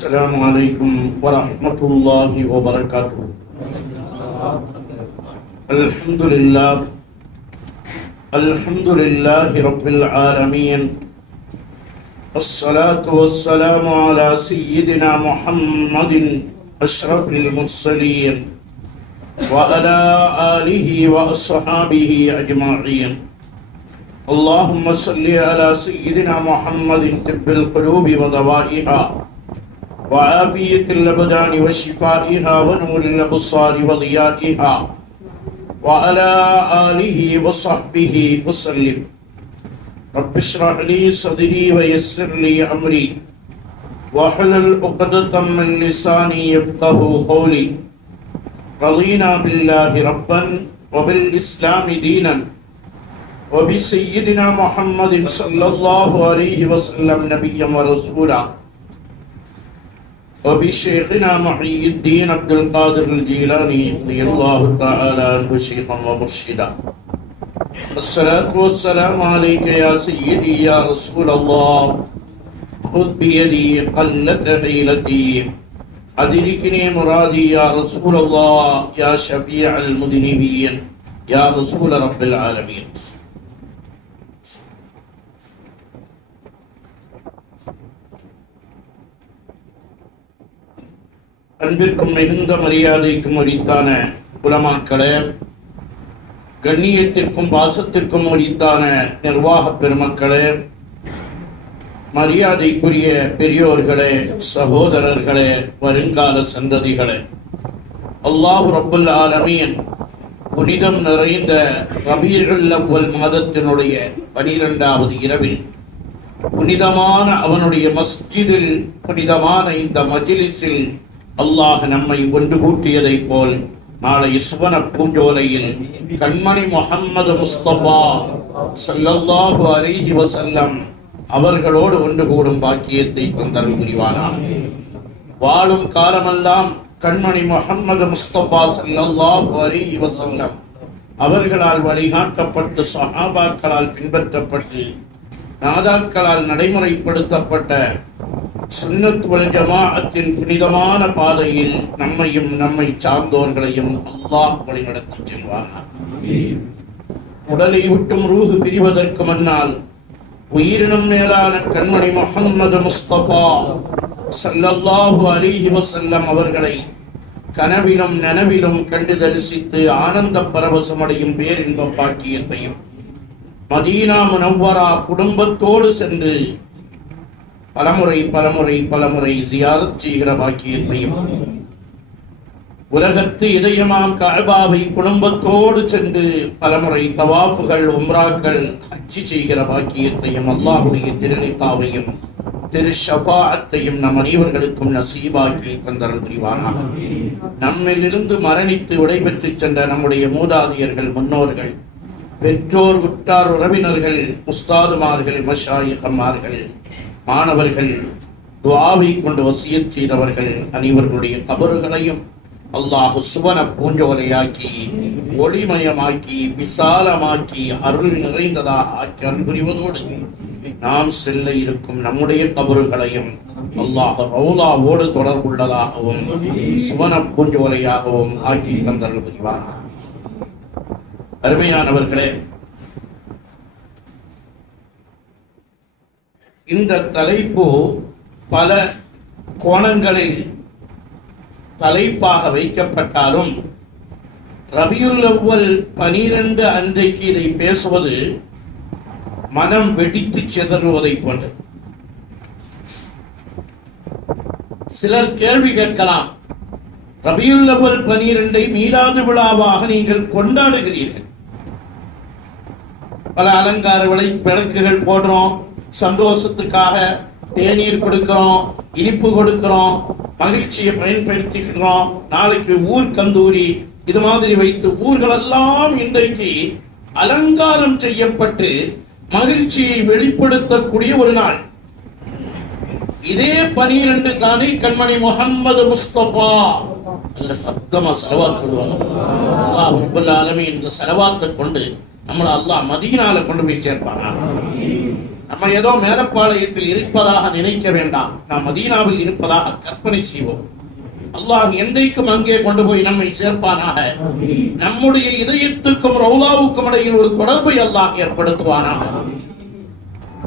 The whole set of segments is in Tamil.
السلام عليكم ورحمة الله وبركاته. الحمد لله رب العالمين، الصلاة والسلام على سيدنا محمد أشرف المرسلين وعلى آله وأصحابه أجمعين. اللهم صل على سيدنا محمد طب القلوب ودوائها وعافية الأبدان وشفائها ونور الأبصار وضيائها وعلى آله وصحبه وسلم. رب اشرح لي صدري ويسر لي أمري واحلل عقدة من لساني يفقهوا قولي. رضينا بالله ربا وبالإسلام دينا وبسيدنا محمد صلى الله عليه وسلم نبيا ورسولا وبشيخنا محي الدين عبد القادر الجيلاني رضي الله تعالى عنه شيخا ومرشدا. الصلاة والسلام عليك يا سيدي يا رسول الله، خذ بيدي قلت حيلتي أدركني مرادي يا رسول الله، يا شفيع المذنبين يا رسول رب العالمين. அன்பிற்கும் மிகுந்த மரியாதைக்கும் உரித்தான உலமாக்களே, கண்ணியத்திற்கும் பாசத்திற்கும் உரித்தான நிர்வாக பெருமக்களே, மரியாதைக்குரிய பெரியோர்களே, சகோதரர்களே, வருங்கால சந்ததிகளே, அல்லாஹ் ரப்புல் ஆலமீன் புனிதம் நிறைந்த ரபீஉல் அவ்வல் மாதத்தினுடைய 12வது இரவில் புனிதமான அவனுடைய மஸ்ஜிதில், புனிதமான இந்த மஜ்லிஸில் அல்லாஹ் நம்மை ஒன்று கூட்டியதை போல் நாளை சுவன பூஞ்சோலையில் கண்மணி முஹம்மது முஸ்தபா ஸல்லல்லாஹு அலைஹி வஸல்லம் அவர்களோடு ஒன்று கூடும் பாக்கியத்தை தந்தல் புரிவானார். வாழும் காலமெல்லாம் கண்மணி முஹம்மது முஸ்தபா ஸல்லல்லாஹு அலைஹி வஸல்லம் அவர்களால் வழிகாட்டப்பட்டு சஹாபாக்களால் பின்பற்றப்பட்டு நாதாக்களால் நடைமுறைப்படுத்தப்பட்ட சுன்னத் வல் ஜமாஅத்தின் புனிதமான பாதையில் நம்மையும் நம்மை சார்ந்தோர்களையும் அல்லாஹ் வழிநடத்தி செல்வானார். உடலை விட்டும் ரூஹு பிரிவதற்கு முன்னால் உயிரினம் மேலான கண்மணி முஹம்மது முஸ்தபா ஸல்லல்லாஹு அலைஹி வஸல்லம் அவர்களை கனவிலும் நனவிலும் கண்டு தரிசித்து ஆனந்த பரவசமடையும் பேரின்ப பாக்கியத்தையும், மதீனா முனவ்வரா குடும்பத்தோடு சென்று பலமுறை ஜியாரத் செய்கிற பாக்கியத்தையும், உலகத்து இதயமாம் கஅபாவை குடும்பத்தோடு சென்று பலமுறை தவாஃபுகள் உம்ராக்கள் ஹஜ் செய்கிற பாக்கியத்தையும், அல்லாஹ்வுடைய திருநிதாவையும் திரு ஷஃபாஅத்தையும் நம் அனைவர்களுக்கும் நசீபாக்கி தந்தருள் புரிவானாக. நம்மிலிருந்து மரணித்து விடைபெற்று சென்ற நம்முடைய மூதாதையர்கள், முன்னோர்கள், பெற்றோர், உற்றார், உறவினர்கள், உஸ்தாதுமார்கள், மஷாயிஹமார்கள், மாணவர்கள், துஆவை கொண்டு வசியத் செய்தவர்கள் அனைவர்களுடைய கபறுகளையும் அல்லாஹ் சுவன பூஞ்சோலையாக்கி ஒளிமயமாக்கி விசாலமாக்கி அருள் நிறைந்ததாக ஆக்கி அருள் புரிவதோடு நாம் செல்ல இருக்கும் நம்முடைய கபறுகளையும் அல்லாஹ் ரௌலாவோடு தொடர்புள்ளதாகவும் சுவன பூஞ்சோலையாகவும் ஆக்கி தந்தருள் புரிவார். அருமையானவர்களே, இந்த தலைப்பு பல கோணங்களில் தலைப்பாக வைக்கப்பட்டாலும் ரபியுல் அவ்வல் 12 அன்றைக்கு இதை பேசுவது மனம் வெடித்து சிதறுவதை போன்றது. சிலர் கேள்வி கேட்கலாம், ரபியுல் அவ்வல் 12 மீலாது விழாவாக நீங்கள் கொண்டாடுகிறீர்கள், பல அலங்கார விளக்குகள் போடுறோம், சந்தோஷத்துக்காக தேநீர் கொடுக்கிறோம், இனிப்பு கொடுக்கிறோம், மகிழ்ச்சியை பயன்படுத்திக்கிறோம், நாளைக்கு ஊர் கந்தூரி இது மாதிரி வைத்து ஊர்களெல்லாம் இன்றைக்கு அலங்காரம் செய்யப்பட்டு மகிழ்ச்சியை வெளிப்படுத்தக்கூடிய ஒரு நாள். இதே 12 தானே கண்மணி முஹம்மது முஸ்தபா அல்ல சப்தமா ஸலவாத் சொல்லுவாங்க. அல்லாஹ் ரப்பல் ஆலமீன் இந்த ஸலவாத்தை கொண்டு நம்மளை அல்லாஹ் மதீனால கொண்டு போய் சேர்ப்பானா. நம்ம ஏதோ மேலப்பாளையத்தில் இருப்பதாக நினைக்க வேண்டாம். நாம் மதீனாவில் இருப்பதாக கற்பனை செய்வோம். அல்லாஹ் என்றைக்கும் அங்கே கொண்டு போய் நம்மை சேர்ப்பானாக. நம்முடைய இதயத்துக்கும் ரவுலாவுக்கும் இடையில் ஒரு தொடர்பை அல்லாஹ் ஏற்படுத்துவானாக.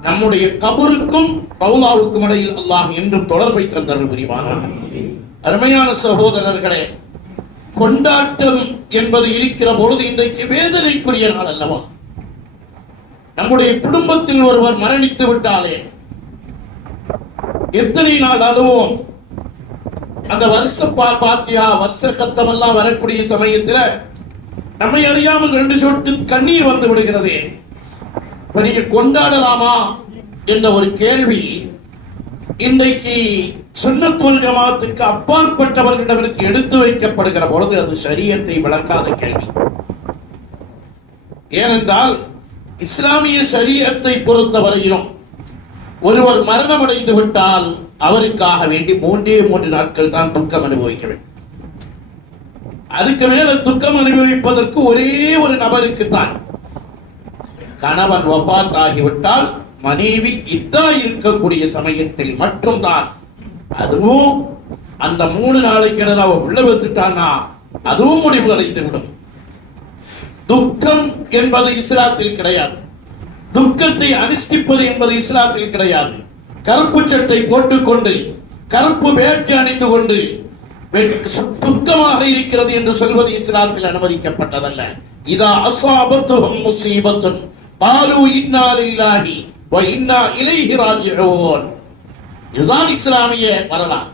நம்முடைய கபருக்கும் ரவுலாவுக்கும் இடையில் அல்லாஹ் என்றும் தொடர்பை தந்தருள் புரிவானாக. அருமையான சகோதரர்களே, கொண்டாட்டம் என்பது இருக்கிற பொழுது இன்றைக்கு வேதனைக்குரிய நாள் அல்லவா? நம்முடைய குடும்பத்தில் ஒருவர் மரணித்து விட்டாலே எத்தனை நாள் அழுவோம். அந்த வருஷ பாத்தியா வருஷ கத்தம் எல்லாம் வரக்கூடிய சமயத்தில் நம்மை அறியாமல் 2 சொட்டு கண்ணீர் வந்து விடுகிறது. நீங்க கொண்டாடலாமா என்ற ஒரு கேள்வி இன்றைக்கு சுன்னத் வல் ஜமாஅத்துக்கு அப்பாற்பட்டவர்களிடமிருந்து எடுத்து வைக்கப்படுகிற பொழுது அது ஷரியத்தை விளக்காத கேள்வி. ஏனென்றால் இஸ்லாமிய ஷரியத்தை பொறுத்தவரையிலும் ஒருவர் மரணம் அடைந்து விட்டால் அவருக்காக வேண்டி 3 நாட்கள் தான் துக்கம் அனுபவிக்க வேண்டும். அதுக்கு மேல துக்கம் அனுபவிப்பதற்கு ஒரே ஒரு நபருக்கு தான். கணவன் வஃபாத் ஆகிவிட்டால் மனைவி இதா இருக்கக்கூடிய சமயத்தில் மட்டும்தான். அதுவும் அந்த 3 நாளைக்கு அவ உள்ள வச்சுட்டான்னா அதுவும் முடிவு அடைந்து விடும். துக்கம் என்பது இஸ்லாத்தில் கிடையாது. துக்கத்தை அனுஷ்டிப்பது என்பது இஸ்லாத்தில் கிடையாது. கருப்பு சட்டை போட்டுக்கொண்டு கருப்பு வேட்சி அணிந்து கொண்டு துக்கமாக இருக்கிறது என்று சொல்வது இஸ்லாத்தில் அனுமதிக்கப்பட்டதல்ல. இதா அஸாபத்துஹும் முஸீபத்துன் காலூ இன்னா லில்லாஹி வ இன்னா இலைஹி ராஜிஊன். இதுதான் இஸ்லாமிய வரலாறு.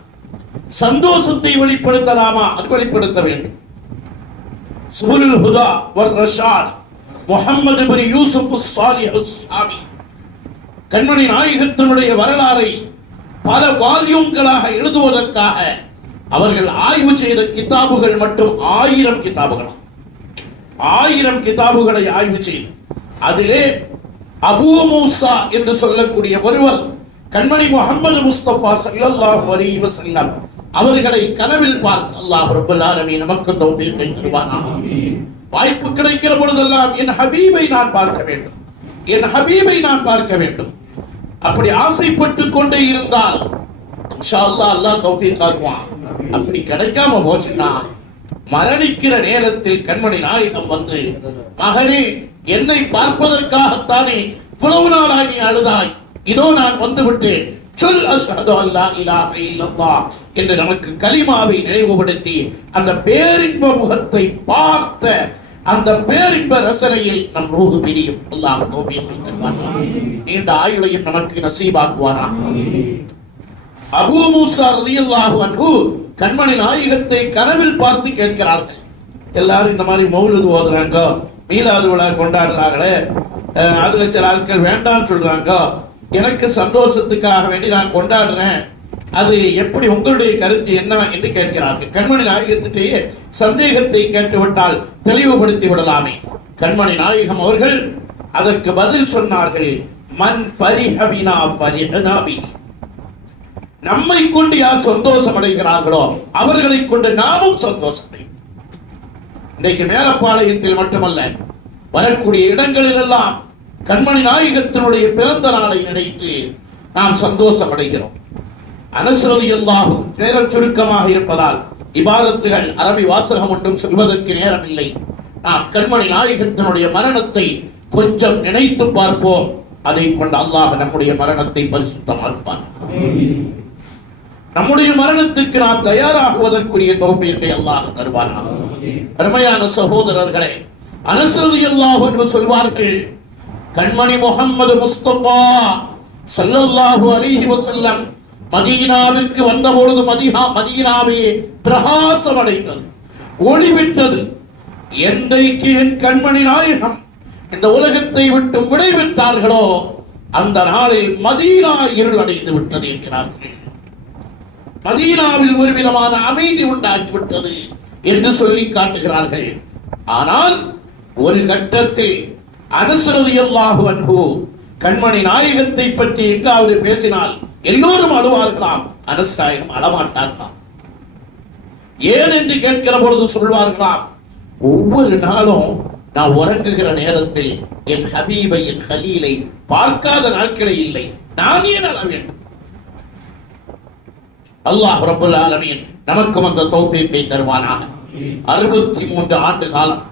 சந்தோஷத்தை வெளிப்படுத்தலாமா? அது வெளிப்படுத்த வேண்டும். சுபுலுல் ஹுதா வல் ரஷாத் முஹம்மது இப்னு யூசுப் ஸாலிஹ் ஸாமி கண்மணி நாயகத்தினுடைய வரலாறை பல வால்யூம்களாக எழுதுவதற்காக அவர்கள் ஆய்வு செய்த கிதாபுகள் மட்டும் 1000 கிதாபுகள். 1000 கிதாபுகளை ஆய்வு செய்து அதிலே அபூ மூசா என்று சொல்லக்கூடிய ஒருவர் கண்மணி முஹம்மது முஸ்தபா ஸல்லல்லாஹு அலைஹி வஸல்லம் அவர்களை கனவில் பார்த்து அல்லாஹ் ரப்பல் ஆலமீன் நமக்கு தௌஃபீகை தருவானாக. வாய்ப்பு கிடைக்கிற பொழுதெல்லாம் என் ஹபீபை நான் பார்க்க வேண்டும், என் ஹபீபை நான் பார்க்க வேண்டும். அப்படி ஆசைப்பட்டு கொண்டே இருந்தால் இன்ஷா அல்லாஹ் அல்லாஹ் தௌஃபீக் தருவான். அப்படி கிடைக்காம போச்சுன்னா மரணிக்கிற நேரத்தில் கண்மணி நாயகம் வந்து, மகனே என்னை பார்ப்பதற்காகத்தானே இவ்வளவு நாளாய் நீ அழுதாய், இதோ நான் வந்து விட்டேன், சொல் அஷ்ஹது அல்லா இலாஹ இல்லல்லாஹ் என்று நமக்கு கலிமாவை நினைவுபடுத்தி அந்த பேரின்ப முகத்தை பார்த்த அந்த பேரின்ப ரசனையில் நம் ரூஹு பிரியும். அல்லாஹ் தௌஃபீக் தருவானாக. நீண்ட ஆயுளையும் நமக்கு நசீபாக்குவானாக. அபூ மூசா ரலியல்லாஹு அன்ஹு கண்மணி நாயகத்தை கனவில் பார்த்து கேட்கிறார்கள். எல்லாரும் இந்த மாதிரி மௌலிது ஓதுறாங்க, மீலாது விழா கொண்டாடுறாங்களே, அதுல சில ஆட்கள் வேண்டாம்னு சொல்றாங்க, எனக்கு சந்தோஷத்துக்காக வேண்டி நான் கொண்டாடுறேன், அது எப்படி, உங்களுடைய கருத்து என்ன என்று கேட்கிறார்கள். கண்மணி நாயகத்திலேயே சந்தேகத்தை கேட்டுவிட்டால் தெளிவுபடுத்தி விடலாமே. கண்மணி நாயகம் அவர்கள் அதற்கு பதில் சொன்னார்கள், மன் ஃபரிஹ பினா ஃபரிஹனா பிஹி. நம்மை கொண்டு யார் சந்தோஷம் அடைகிறார்களோ அவர்களை கொண்டு நாமும் சந்தோஷம் அடைவோம். இன்றைக்கு மேலப்பாளையத்தில் மட்டுமல்ல, வரக்கூடிய இடங்களில் எல்லாம் கண்மணி நாயகத்தினுடைய பிறந்த நாளை நினைத்து நாம் சந்தோஷம் அடைகிறோம். அனஸ் ரலியல்லாஹு நேரம் சுருக்கமாக இருப்பதால் இபாரத்துகள் அரபி வாசகம் ஒன்றும் சொல்வதற்கு நேரம் இல்லை. நாம் கண்மணி நாயகத்தினுடைய மரணத்தை கொஞ்சம் நினைத்து பார்ப்போம். அதை கொண்டு அல்லாஹ் நம்முடைய மரணத்தை பரிசுத்தமாக்குவான். நம்முடைய மரணத்துக்கு நாம் தயாராகுவதற்குரிய தௌஃபீகை அல்லாஹ் தருவானாக. அருமையான சகோதரர்களே, அனஸ் ரலியல்லாஹு அன்ஹு சொல்வார்கள், கண்மணி முஹம்மது முஸ்தபா ஸல்லல்லாஹு அலைஹி வஸல்லம் மதீனாவிற்கு வந்த பொழுது மதீனாவே பிரகாசம் அடைந்தது, ஒளிவிட்டது. என்றைக்கு என் கண்மணி நாயகம் இந்த உலகத்தை விட்டு விடைபெற்றார்களோ அந்த நாளில் மதீனா இருள் அடைந்து விட்டது என்கிறார்கள். மதீனாவில் ஒரு விதமான அமைதி உண்டாகிவிட்டது என்று சொல்லி காட்டுகிறார்கள். ஆனால் ஒரு கட்டத்தில் அனஸ் ரலியல்லாஹு அன்ஹு கண்மணி நாயகத்தை பற்றி எங்காவது பேசினால் எல்லோரும் அழுவார்களாம், அனஸ் நாயகம் அழமாட்டார்களாம். ஏன் என்று கேட்கிற பொழுது சொல்வார்களாம், ஒவ்வொரு நாளும் நான் உறங்குகிற நேரத்தில் என் ஹபீபை, என் ஹலீலை பார்க்காத நாட்களே இல்லை. நான் ஏன் அழ வேண்டும்? அல்லாஹ் ரப்பல் ஆலமீன் நமக்கும் அந்த தௌஃபீக்கை தருவானாக. 63 ஆண்டு காலம்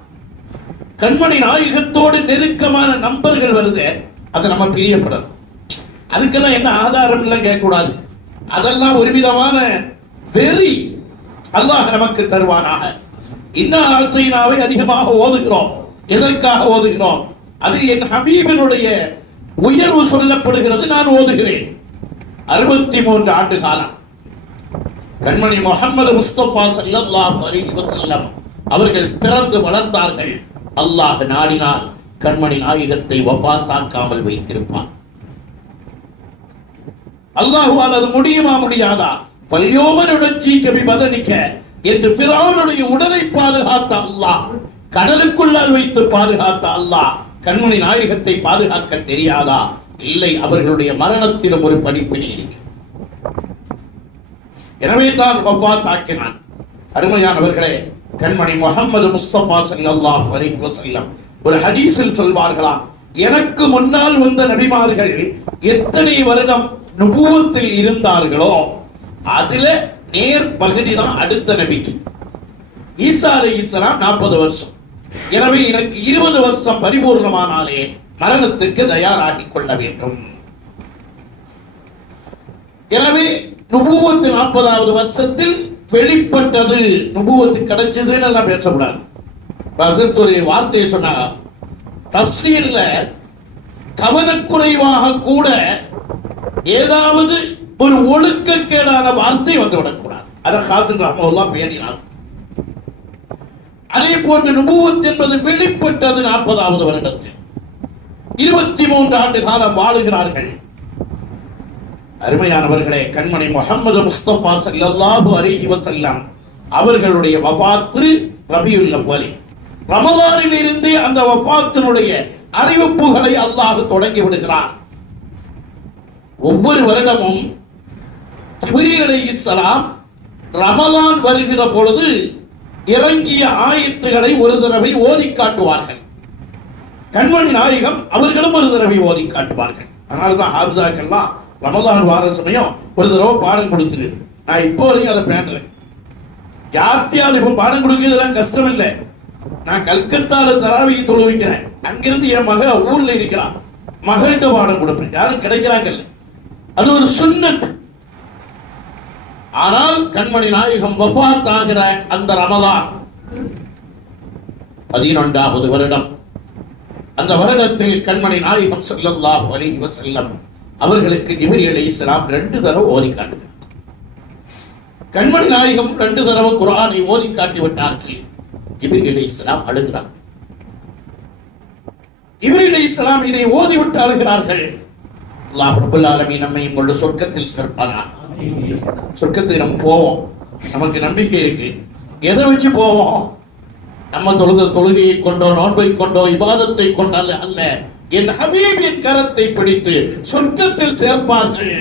கண்மணி நாயகத்தோடு நெருக்கமான நம்பர்கள் வருது. அதை நம்ம பிரியப்படணும். அதுக்கெல்லாம் என்ன ஆதாரம் எல்லாம் கேட்கக்கூடாது. அதெல்லாம் ஒரு விதமான வெறி. அல்லாஹ் நமக்கு தருவானாக. இன்னாவை அதிகமாக ஓதுகிறோம். எதற்காக ஓதுகிறோம்? அது என் ஹபீபினுடைய உயர்வு சொல்லப்படுகிறது. நான் ஓதுகிறேன். 63 ஆண்டு காலம் கண்மணி முஹம்மது முஸ்தபா ஸல்லல்லாஹு அலைஹி வஸல்லம் அவர்கள் பிறந்து வளர்ந்தார்கள். அல்லாஹ் நாடினால் கண்மணி நாயகத்தை வஃபாத்தாக்காமல் வைத்திருப்பான். அல்லாஹ்வால் அது முடியுமா முடியாதா? பல்யோமனுடச்சி கபி பதனிக்க என்று ஃபிரௌனுடைய உடலை பாதுகாத்த அல்லாஹ், கடலுக்குள்ளால் வைத்து பாதுகாத்த அல்லாஹ் கண்மணி நாயகத்தை பாதுகாக்க தெரியாதா? இல்லை, அவர்களுடைய மரணத்திலும் ஒரு படிப்பினை இருக்கு. எனவே தான் வஃபாத் ஆக்கினான். அருமையானவர்களே, கண்மணி முஹம்மது முஸ்தபா ஸல்லல்லாஹு அலைஹி வஸல்லம் ஒரு ஹதீஸில் சொல்வார்களாம், எனக்கு முன்னால் வந்த நபிமார்கள் எத்தனை வருடம் நுபுவத்தில் இருந்தார்களோ அதுல நேர் பகுதி தான் அடுத்த நபிக்கு. ஈசா அலைஹிஸ்ஸலாம் 40 வருஷம். எனவே எனக்கு 20 வருஷம் பரிபூர்ணமானாலே மரணத்துக்கு தயாராகிக் கொள்ள வேண்டும். எனவே நுபுவத்து 40வது வருஷத்தில் வெளிப்பட்டது. நுபுவத்து கிடைச்சதுன்னு எல்லாம் பேசக்கூடாது. ஹஸரத் ஒரு வார்த்தையை சொன்னாங்க, தஃப்சீர்ல கவனக்குறைவாக கூட ஏதாவது ஒரு ஒழுக்கக்கேடான வார்த்தை வந்துவிடக்கூடாது. அதை ஹாஸின் ரஹ்மத்துல்லாஹ் பேணினார். அதே போன்று நுபுவத் என்பது வெளிப்பட்டது 40வது வருடத்தில். 23 ஆண்டு காலம் வாழுகிறார்கள். அருமையானவர்களே, கண்மணி முஹம்மது முஸ்தபா ஸல்லல்லாஹு அலைஹி வஸல்லம் அவர்களுடைய வஃபாத்து ரபியுல் அவ்வல், ரமலானில் இருந்து அந்த வஃபாத்தினுடைய அறிவிப்புகளை அல்லாஹ் தொடங்கி விடுகிறார். ஒவ்வொரு வருடமும் ஜிப்ரீல் அலைஹிஸ்ஸலாம் ரமலான் வருகிற பொழுது இறங்கிய ஆயத்துகளை ஒரு தடவை ஓதி காட்டுவார்கள். கண்மணி நாயகம் அவர்களும் ஒரு தடவை ஓதி காட்டுவார்கள். அதனால்தான் ஹாஃபிஸாக்கெல்லாம் ரமலான் வார சமயம் ஒரு தடவை பாடம் கொடுத்துருது. நான் இப்போ வரைக்கும் அதை பேசுறேன். யார்த்தியால் இப்ப பாடம் கொடுக்கிறதுலாம் கஷ்டம் இல்லை. நான் கல்கத்தால தராவியை தொழுவிக்கிறேன். அங்கிருந்து என் மக ஊர்ல இருக்கிறான். மகிட்ட பாடம் கொடுப்பேன். யாரும் கிடைக்கிறாங்கல்ல, அது ஒரு சுன்னத். ஆனால் கண்மணி நாயகம் வஃபாத் ஆகிற அந்த ரமலான் 11வது வருடம், அந்த வருடத்தில் கண்மணி நாயகம் ஸல்லல்லாஹு அலைஹி வஸல்லம் அவர்களுக்கு ஜிப்ரீல் அலைஹிஸ்ஸலாம் 2 தடவை ஓதி காட்டுகிறார். கண்மணி நாயகம் 2 தடவை குர்ஆனை ஓதி காட்டி விட்டார்கள். ஜிப்ரீல் அலைஹிஸ்ஸலாம் அழுகிறார். ஜிப்ரீல் அலைஹிஸ்ஸலாம் இதை ஓதி விட்டு அழுகிறார்கள். அல்லாஹ் ரப்பல் ஆலமீன் நம்மை கொண்டு சொர்க்கத்தில் சேர்ப்பானா. சொர்க்கத்துக்கு நம்ம போவோம், நமக்கு நம்பிக்கை இருக்கு. எதை வச்சு போவோம்? நம்ம தொழுகையை கொண்டோ, நோன்பை கொண்டோ, இபாதத்தை கொண்டால் அல்ல, என் ஹபீபின் கரத்தை பிடித்து சொர்க்கத்தில் சேர்ப்பார்கள்.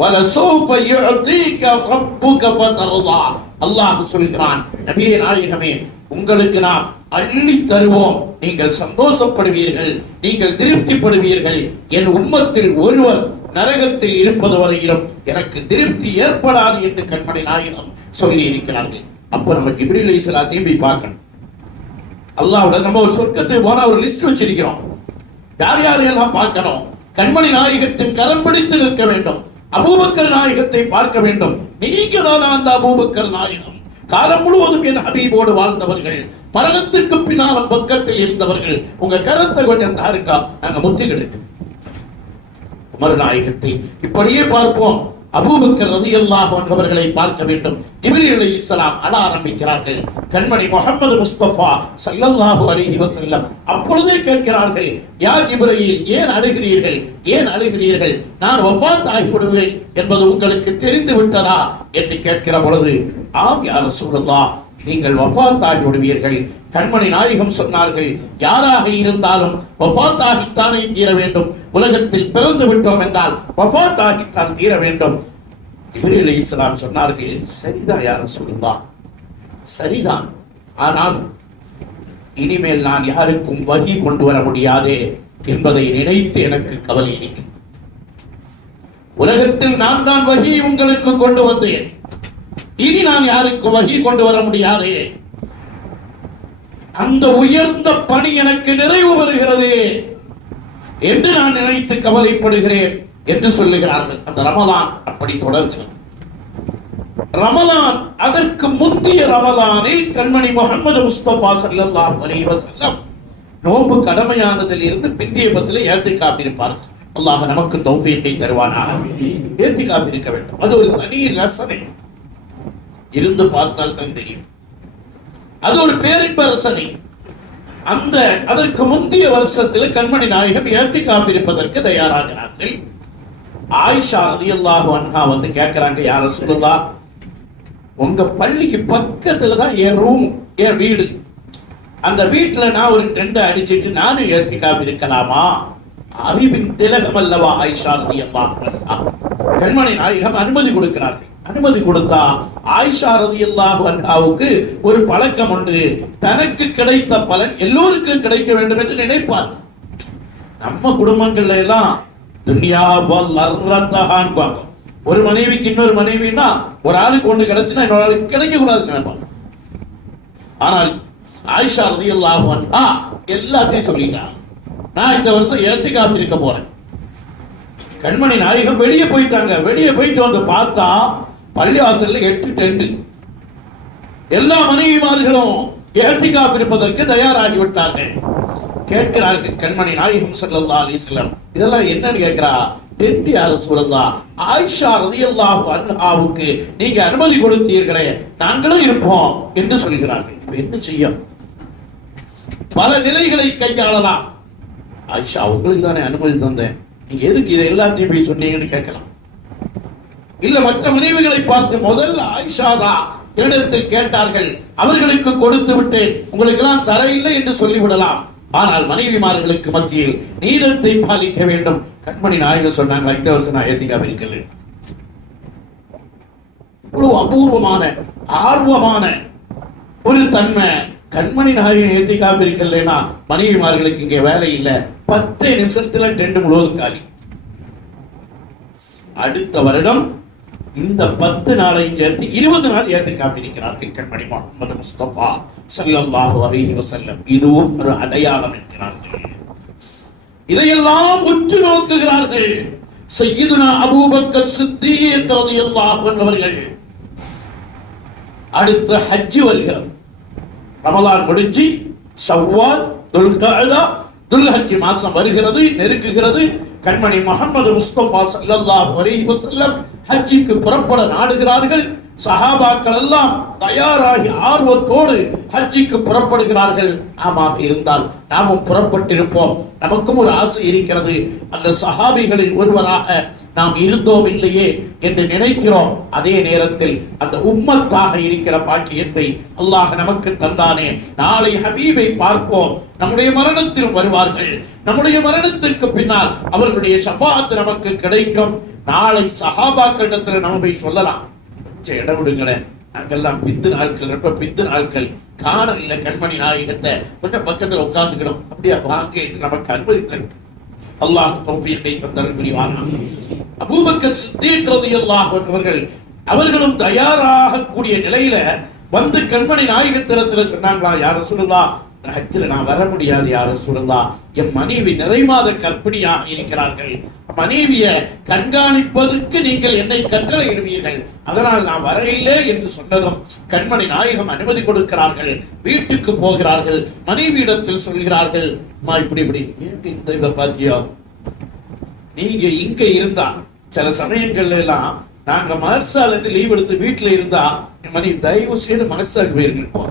வலசௌஃப யுஅதீக ரப்புக ஃபதர்தா. அல்லாஹ் சொல்கிறான், நபியே நாயகமே, உங்களுக்கு நாம் அள்ளி தருவோம், நீங்கள் சந்தோஷப்படுவீர்கள், நீங்கள் திருப்திப்படுவீர்கள். என் உம்மத்தில் ஒருவர் நரகத்தில் இருப்பது வரையிலும் எனக்கு திருப்தி ஏற்படாது என்று கண்மணி நாயகம் சொல்லி இருக்கிறார்கள். அப்ப நம்ம ஜிப்ரீல் அலைஹிஸ்ஸலாத்தையும் போய் பார்க்கணும். அல்லாஹ்வோட நம்ம ஒரு சொர்க்கத்துக்கு போனா ஒரு லிஸ்ட் வச்சிருக்கிறோம். யார் யாரையெல்லாம் பார்க்கணும்? கண்மணி நாயகத்தின் கரம் பிடித்து நிற்க வேண்டும். அபூபக்கர் நாயகத்தை பார்க்க வேண்டும். நீங்க தான் அந்த அபூபக்கர் நாயகம். காலம் முழுவதும் என் ஹபீபோடு வாழ்ந்தவர்கள், மரணத்துக்கு பின்னாலும் பக்கத்தில் இருந்தவர்கள். உங்க கரத்தை கொஞ்சம் தாருக்கா, நாங்க முத்தி கிடைத்து உமர் நாயகத்தை இப்படியே பார்ப்போம். அபூபக்கர் ரலியல்லாஹு அன்ஹு அவர்களை பார்க்க வேண்டும். ஜிப்ரீல் அலைஹிஸ்ஸலாம் அழ ஆரம்பிக்கிறார்கள். கண்மணி முஹம்மது முஸ்தபா ஸல்லல்லாஹு அலைஹி வஸல்லம் அப்பொழுதே கேட்கிறார்கள், யா ஜிப்ரீல், ஏன் அழுகிறீர்கள்? ஏன் அழுகிறீர்கள்? நான் வஃபாத் ஆகிவிடுவேன் என்பது உங்களுக்கு தெரிந்து விட்டதா என்று கேட்கிற பொழுது, ஆம் யா ரசூலுல்லாஹ், நீங்கள் வஃபாத் ஆகி விடுவீர்கள். கண்மணி நாயகம் சொன்னார்கள், யாராக இருந்தாலும் வஃபாத் ஆகித்தானே தீர வேண்டும். உலகத்தில் பிறந்து விட்டோம் என்றால் வஃபாத் ஆகித்தான் தீர வேண்டும். ஜிப்ரீல் அலைஹிஸ்ஸலாம் சொன்னார்கள், சரிதான் யா ரசூலுல்லாஹ், சரிதான். ஆனால் இனிமேல் நான் யாருக்கும் வகி கொண்டு வர முடியாதே என்பதை நினைத்து எனக்கு கவலை இருக்கிறது. உலகத்தில் நான் தான் வகி உங்களுக்கு கொண்டு வந்தேன், இனி நான் யாருக்கும் வகி கொண்டு வர முடியாதே, அந்த உயர்ந்த பணி எனக்கு நிறைவு வருகிறது என்று நான் நினைத்து கவலைப்படுகிறேன் என்று சொல்லுகிறார்கள். அந்த ரமலான் அப்படி தொடர்கிறது. ரமலான் அதற்கு முந்தைய ரமலானில் கண்மணி முஹம்மது முஸ்தபா ஸல்லல்லாஹு அலைஹி வஸல்லம் நோன்பு கடமையானதில் இருந்து பிந்திய பத்தில ஏத்திகாஃப் இருப்பார்கள். அல்லாஹ் நமக்கு தௌஃபீகை தருவானாக. ஏத்திகாஃப் இருக்க வேண்டும். அது ஒரு தனி ரசனை, இருந்து பார்த்தால் தான் தெரியும். அது ஒரு பேரின்ப ரசனை. அந்த அதற்கு முந்தைய வருஷத்தில் கண்மணி நாயகம் ஏத்திகாஃப் இருப்பதற்கு தயாராகிறார்கள். ஆயிஷா ரலியல்லாஹு அன்ஹா வந்து கேட்கிறாங்க, யா ரசூலுல்லாஹ், உங்க பள்ளிக்கு பக்கத்துல தான் என் ரூம், என் வீடு. அந்த வீட்டுல நான் ஒரு டெண்டை அடிச்சிட்டு நானும் ஏத்திகாஃப் இருக்கலாமா? அறிவின் திலகம் அல்லவா ஆயிஷா ரலியல்லாஹு அன்ஹா. கண்மணி நாயகம் அனுமதி கொடுக்கிறார்கள். அனுமதி கொடுத்தா ஆயிஷா ரலியல்லாஹு அன்ஹாவுக்கு ஒரு பழக்கம் உண்டு. தனக்கு கிடைத்த பலன் எல்லோருக்கும் கிடைக்க வேண்டும் என்று நினைப்பார். நம்ம குடும்பங்கள்ல எல்லாம் துன்யா வல்லர்ரதஹான் பார்க்கும். ஒரு மனைவிக்கு இன்னொரு மனைவினா ஒரு ஆளுக்கு ஒண்ணு கிடைச்சுன்னா இன்னொரு ஆளுக்கு கிடைக்க கூடாதுன்னு நினைப்பாங்க. ஆனால் ஆயிஷா ரலியல்லாஹு அன்ஹா எல்லாத்தையும் சொல்லிட்டாங்க, நான் இந்த வருஷம் ஏத்திகாஃப் இருக்க போறேன். கண்மணி நாயகம் வெளியே போயிட்டாங்க. வெளியே போயிட்டு வந்து பார்த்தா பள்ளிவாசல்ல 8 டெண்ட். எல்லா மனைவிமார்களும் ஏத்திகாஃப் இருப்பதற்கு தயாராகி விட்டார்கள். கேட்கிறார்கள் கண்மணி நாயகம் ஸல்லல்லாஹு அலைஹி வஸல்லம், இதெல்லாம் என்னன்னு கேட்கிறா. டெண்ட் யார சொல்லலாம், ஆயிஷா ரலியல்லாஹு அன்ஹாவுக்கு நீங்க அனுமதி கொடுத்தீர்களே, நாங்களும் இருப்போம் என்று சொல்கிறார்கள். என்ன செய்ய? பல நிலைகளை கையாளலாம். ஆயிஷா, உங்களுக்கு தானே அனுமதி தந்தேன், நீங்க எதுக்கு இதை எல்லாத்தையும் போய் சொன்னீங்கன்னு கேட்கலாம். இல்ல மற்ற மனைவிகளை பார்த்து முதல்ல ஆயிஷா தான் இடத்தில் கேட்டார்கள், அவர்களுக்கு கொடுத்து விட்டேன், உங்களுக்கு எல்லாம் தர இல்லை என்று சொல்லிவிடலாம். ஆனால் மனைவிமார்களுக்கு மத்தியில் நீதத்தை பாலிக்க வேண்டும். கண்மணி நாயகம் சொன்னாங்க, இந்த வருஷம் நான் ஏத்திகாஃப் இருக்கல. இவ்வளவு அபூர்வமான ஆர்வமான ஒரு தன்மை. கண்மணி நாயகம் ஏத்திகாஃப் இருக்கலன்னா மனைவிமார்களுக்கு இங்கே வேலை இல்லை. 10 நிமிஷத்துல டெண்ட் முழுவதும் காலி. அடுத்த வருடம் இந்த 10 நாளையும் சேர்த்து 20 நாள் ஏத்திகாஃப் இருக்கிறார்கள் கண்மணி முஹம்மது முஸ்தபா ஸல்லல்லாஹு அலைஹி வஸல்லம். இதுவும் ஒரு அடையாளம் என்கிறார்கள். இதையெல்லாம் உற்று நோக்குகிறார்கள். சய்யிதுனா அபூபக்கர் சித்தீக் ரலியல்லாஹு அன்ஹு அவர்கள். அடுத்து ஹஜ் வருகிறது. ரமலான் முடிஞ்சு ஷவ்வால், துல்கஅதா, துல்ஹஜ் மாசம் வருகிறது, நெருக்குகிறது. கண்மணி முஹம்மது முஸ்தபா ஸல்லல்லாஹு அலைஹி வஸல்லம் ஹஜ்ஜுக்கு புறப்பட நாடுகிறார்கள். சஹாபாக்கள் எல்லாம் தயாராகி ஆர்வத்தோடு ஹஜ்ஜுக்கு புறப்படுகிறார்கள். நாமாக இருந்தால் நாமும் புறப்பட்டிருப்போம். நமக்கும் ஒரு ஆசை இருக்கிறது, அந்த சஹாபிகளில் ஒருவராக நாம் இருந்தோம் இல்லையே என்று நினைக்கிறோம். அதே நேரத்தில் அந்த உம்மத்தாக இருக்கிற பாக்கியத்தை அல்லாஹ் நமக்கு தந்தானே. நாளை ஹபீபை பார்ப்போம். நம்முடைய மரணத்தில் வருவார்கள். நம்முடைய மரணத்திற்கு பின்னால் அவர்களுடைய ஷஃபாஅத் நமக்கு கிடைக்கும். நாளை சஹாபாக்களிடத்தில் நம்ம போய் சொல்லலாம், இடம் விடுங்களேன், நாங்கெல்லாம் பிந்து நாட்கள், ரொம்ப பிந்து நாட்கள் காணல கண்மணி நாயகத்தை, கொஞ்சம் பக்கத்துல உட்கார்ந்துக்கணும், அப்படியே வாங்க என்று நமக்கு அனுமதித்தார். அல்லாஹ் தௌஃபீகை தந்தல் புரிவானாக. அபூபக்கர் சித்தீக் ரலியல்லாஹு அன்ஹு அவர்களும் தயாராக கூடிய நிலையில வந்து கண்மணி நாயகத்திடத்துல சொன்னாங்களா, யா ரசூலுல்லாஹ், ஹஜ்ஜில நான் வர முடியாது யா ரசூலுல்லாஹ், என் மனைவி நிறைமாத கர்ப்பிணியாக இருக்கிறார்கள், மனைவிய கண்காணிப்பதற்கு நீங்கள் என்னை கட்டளையிடுவீர்கள், அதனால் நான் வர இல்லை என்று சொன்னதும் கண்மணி நாயகம் அனுமதி கொடுக்கிறார்கள். வீட்டுக்கு போகிறார்கள். மனைவியிடத்தில் சொல்கிறார்கள், மா இப்படி இப்படி இந்த இதை பாத்தியா, நீங்க இங்க இருந்தா சில சமயங்கள்ல எல்லாம் நாங்க மதர்சால இருந்து லீவ் எடுத்து வீட்டுல இருந்தா என் மனைவி தயவு செய்து மனசாக்கு போயிருக்கோம்.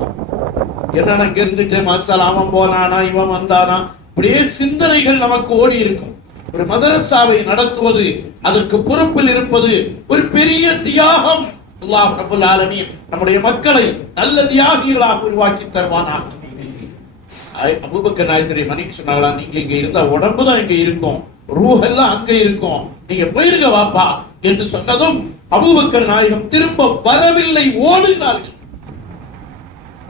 என்னன்னா இங்க இருந்துட்டு மதர்சால அவன் போனானா இவன் வந்தானா இப்படியே சிந்தனைகள் நமக்கு ஓடி இருக்கும். ஒரு மதரசாவை நடத்துவது, அதற்கு பொறுப்பில் இருப்பது ஒரு பெரிய தியாகம். அல்லாஹ் ரப்பல் ஆலமீன் நம்முடைய மக்களை நல்ல தியாகிகளாக உருவாக்கி தருவானாக. அபூபக்கர் நாயகரை மனைவி சொன்னாங்களா, நீங்க இங்க இருந்தா உடம்புதான் இங்க இருக்கும், ரூஹெல்லாம் அங்க இருக்கும், நீங்க போயிருங்க வாப்பா என்று சொன்னதும் அபூபக்கர் நாயகம் திரும்ப வரவில்லை, ஓடுகிறார்கள்.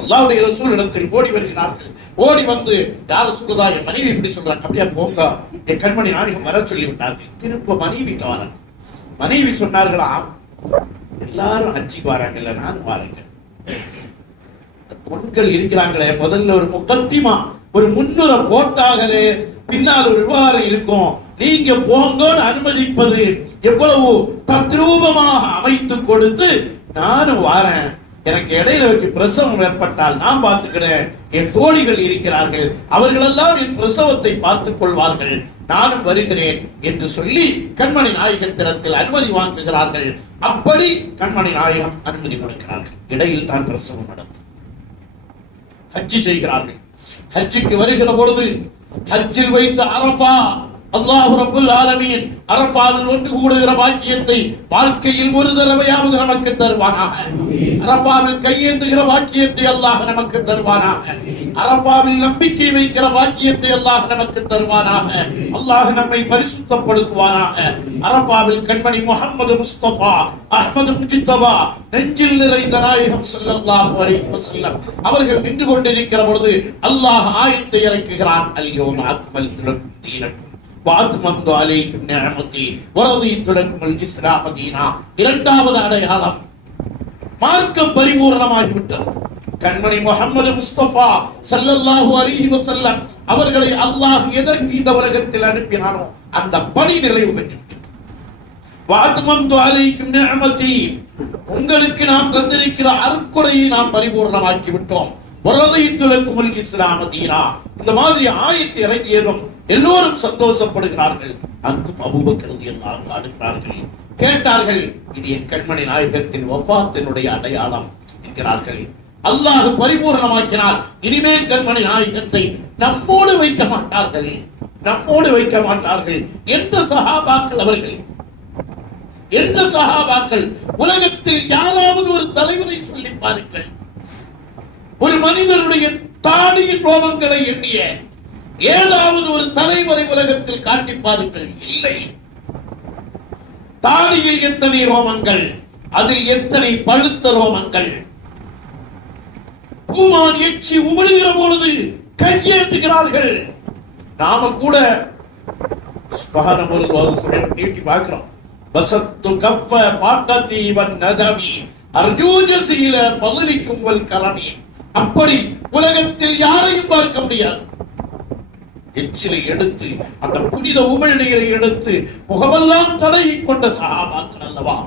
அல்லாஹ்வுடைய ரசூல் இடத்தில் ஓடி வருகிறார்கள். ஓடி வந்து யார் ரசூலுல்லாஹ், என் மனைவி இப்படி சொல்றாங்க. அப்படியே போங்க, என் கண்மணி நாயகம் வர சொல்லி விட்டார்கள். திரும்ப மனைவி வராங்க. மனைவி சொன்னார்களாம், எல்லாரும் ஹஜ்ஜிக்கு வராங்கல்ல, நான் வாருங்க. பொண்கள் இருக்கிறாங்களே, முதல்ல ஒரு முகத்திமா, ஒரு முன்னுரை போட்டாங்களே, பின்னால் ஒரு விவகாரம் இருக்கும். நீங்க போங்கன்னு அனுமதிப்பது எவ்வளவு தத்ரூபமாக அமைத்து கொடுத்து, நானும் வாரேன், எனக்கு இடையில வச்சு பிரசவம் ஏற்பட்டால் நான் பார்த்துக்கிறேன், என் தோழிகள் இருக்கிறார்கள், அவர்களெல்லாம் என் பிரசவத்தை பார்த்துக் கொள்வார்கள், நானும் வருகிறேன் என்று சொல்லி கண்மணி நாயகத்திடத்தில் அனுமதி வாங்குகிறார்கள். அப்படி கண்மணி நாயகம் அனுமதி கொடுக்கிறார்கள். இடையில் தான் பிரசவம் நடக்கும். ஹஜ்ஜி செய்கிறார்கள். ஹஜ்ஜுக்கு வருகிற பொழுது ஹஜ்ஜில் வைத்த அரஃபா, அல்லாஹ் ரப்பல் ஆலமீன் அரஃபாவில் ஒன்று கூடுகிற பாக்கியத்தை வாழ்க்கையில் ஒரு தடவையாவது நமக்கு தருவானாக. அரஃபாவில் கையேந்துகிற பாக்கியத்தை அல்லாஹ் நமக்கு தருவானாக. அரஃபாவில் நம்பிக்கை வைக்கிற பாக்கியத்தை அல்லாஹ் நமக்கு தருவானாக. அல்லாஹ் நம்மை பரிசுத்தப்படுத்துவானாக. அரஃபாவில் கண்மணி முஹம்மது முஸ்தபா அஹ்மது முஜ்தபா நெஞ்சில் நிறைந்த நாயகம் ஸல்லல்லாஹு அலைஹி வஸல்லம் அவர்கள் நின்று கொண்டிருக்கிற பொழுது அல்லாஹ் ஆயத்தை இறக்குகிறான். அல்யௌம அக்மல்து லக்கும் தீனக்கும் வாத்மம்து அலைக்கும் நிஅமதி வரதீது லக்குமுல் இஸ்லாம் தீனா. இரண்டாவது அடையாளம், மார்க்கம் பரிபூர்ணமாகிவிட்டது. கண்மணி முஹம்மது முஸ்தபா ஸல்லல்லாஹு அலைஹி வஸல்லம் அவர்களை அல்லாஹ் எதற்கு இந்த உலகத்தில் அனுப்பினானோ அந்த பணி நிறைவு பெற்றுவிட்டது. வாத்மம்து அலைக்கும் நிஅமதி, உங்களுக்கு நாம் தந்திருக்கிற அருட்கொடையை நாம் பரிபூர்ணமாக்கி விட்டோம். வரதீது லக்குமுல் இஸ்லாம் தீனா. இந்த மாதிரி ஆயத்தை இறங்கியதும் எல்லோரும் சந்தோஷப்படுகிறார்கள். அங்கும் அபூபக்கர் ரலியல்லாஹு அடுக்கிறார்கள். கேட்டார்கள், இது என் கண்மணி நாயகத்தின் வஃபாத்தினுடைய அடையாளம் என்கிறார்கள். அல்லாஹ் பரிபூர்ணமாக்கினால் இனிமேல் கண்மணி நாயகத்தை நம்மோடு வைக்க மாட்டார்கள், நம்மோடு வைக்க மாட்டார்கள். எந்த சஹாபாக்கள் அவர்கள், எந்த சஹாபாக்கள்? உலகத்தில் யாராவது ஒரு தலைவரை சொல்லி பாருங்கள், ஒரு மனிதனுடைய தாடியின் ரோமங்களை எண்ணிய ஏழாவது ஒரு தலைவரை உலகத்தில் காட்டி பாருங்கள். இல்லை. தாடியில் எத்தனை ரோமங்கள், அதில் எத்தனை பழுத்த ரோமங்கள். பூமான் எச்சி உமிழ்கிற பொழுது கையேந்துகிறார்கள். நாம கூட நீட்டி பார்க்கிறோம். வசத்து கஃப பாக்கத்தி வன் நதமி அர்ஜூஜசீல பதலிக்கும் வல் கலமி. அப்படி உலகத்தில் யாரையும் பார்க்க முடியாது. எச்சிலை எடுத்து, அந்த புனித உமிழ்நீரை எடுத்து முகமெல்லாம் தடவி கொண்ட சஹாபாக்கள் அல்லவா?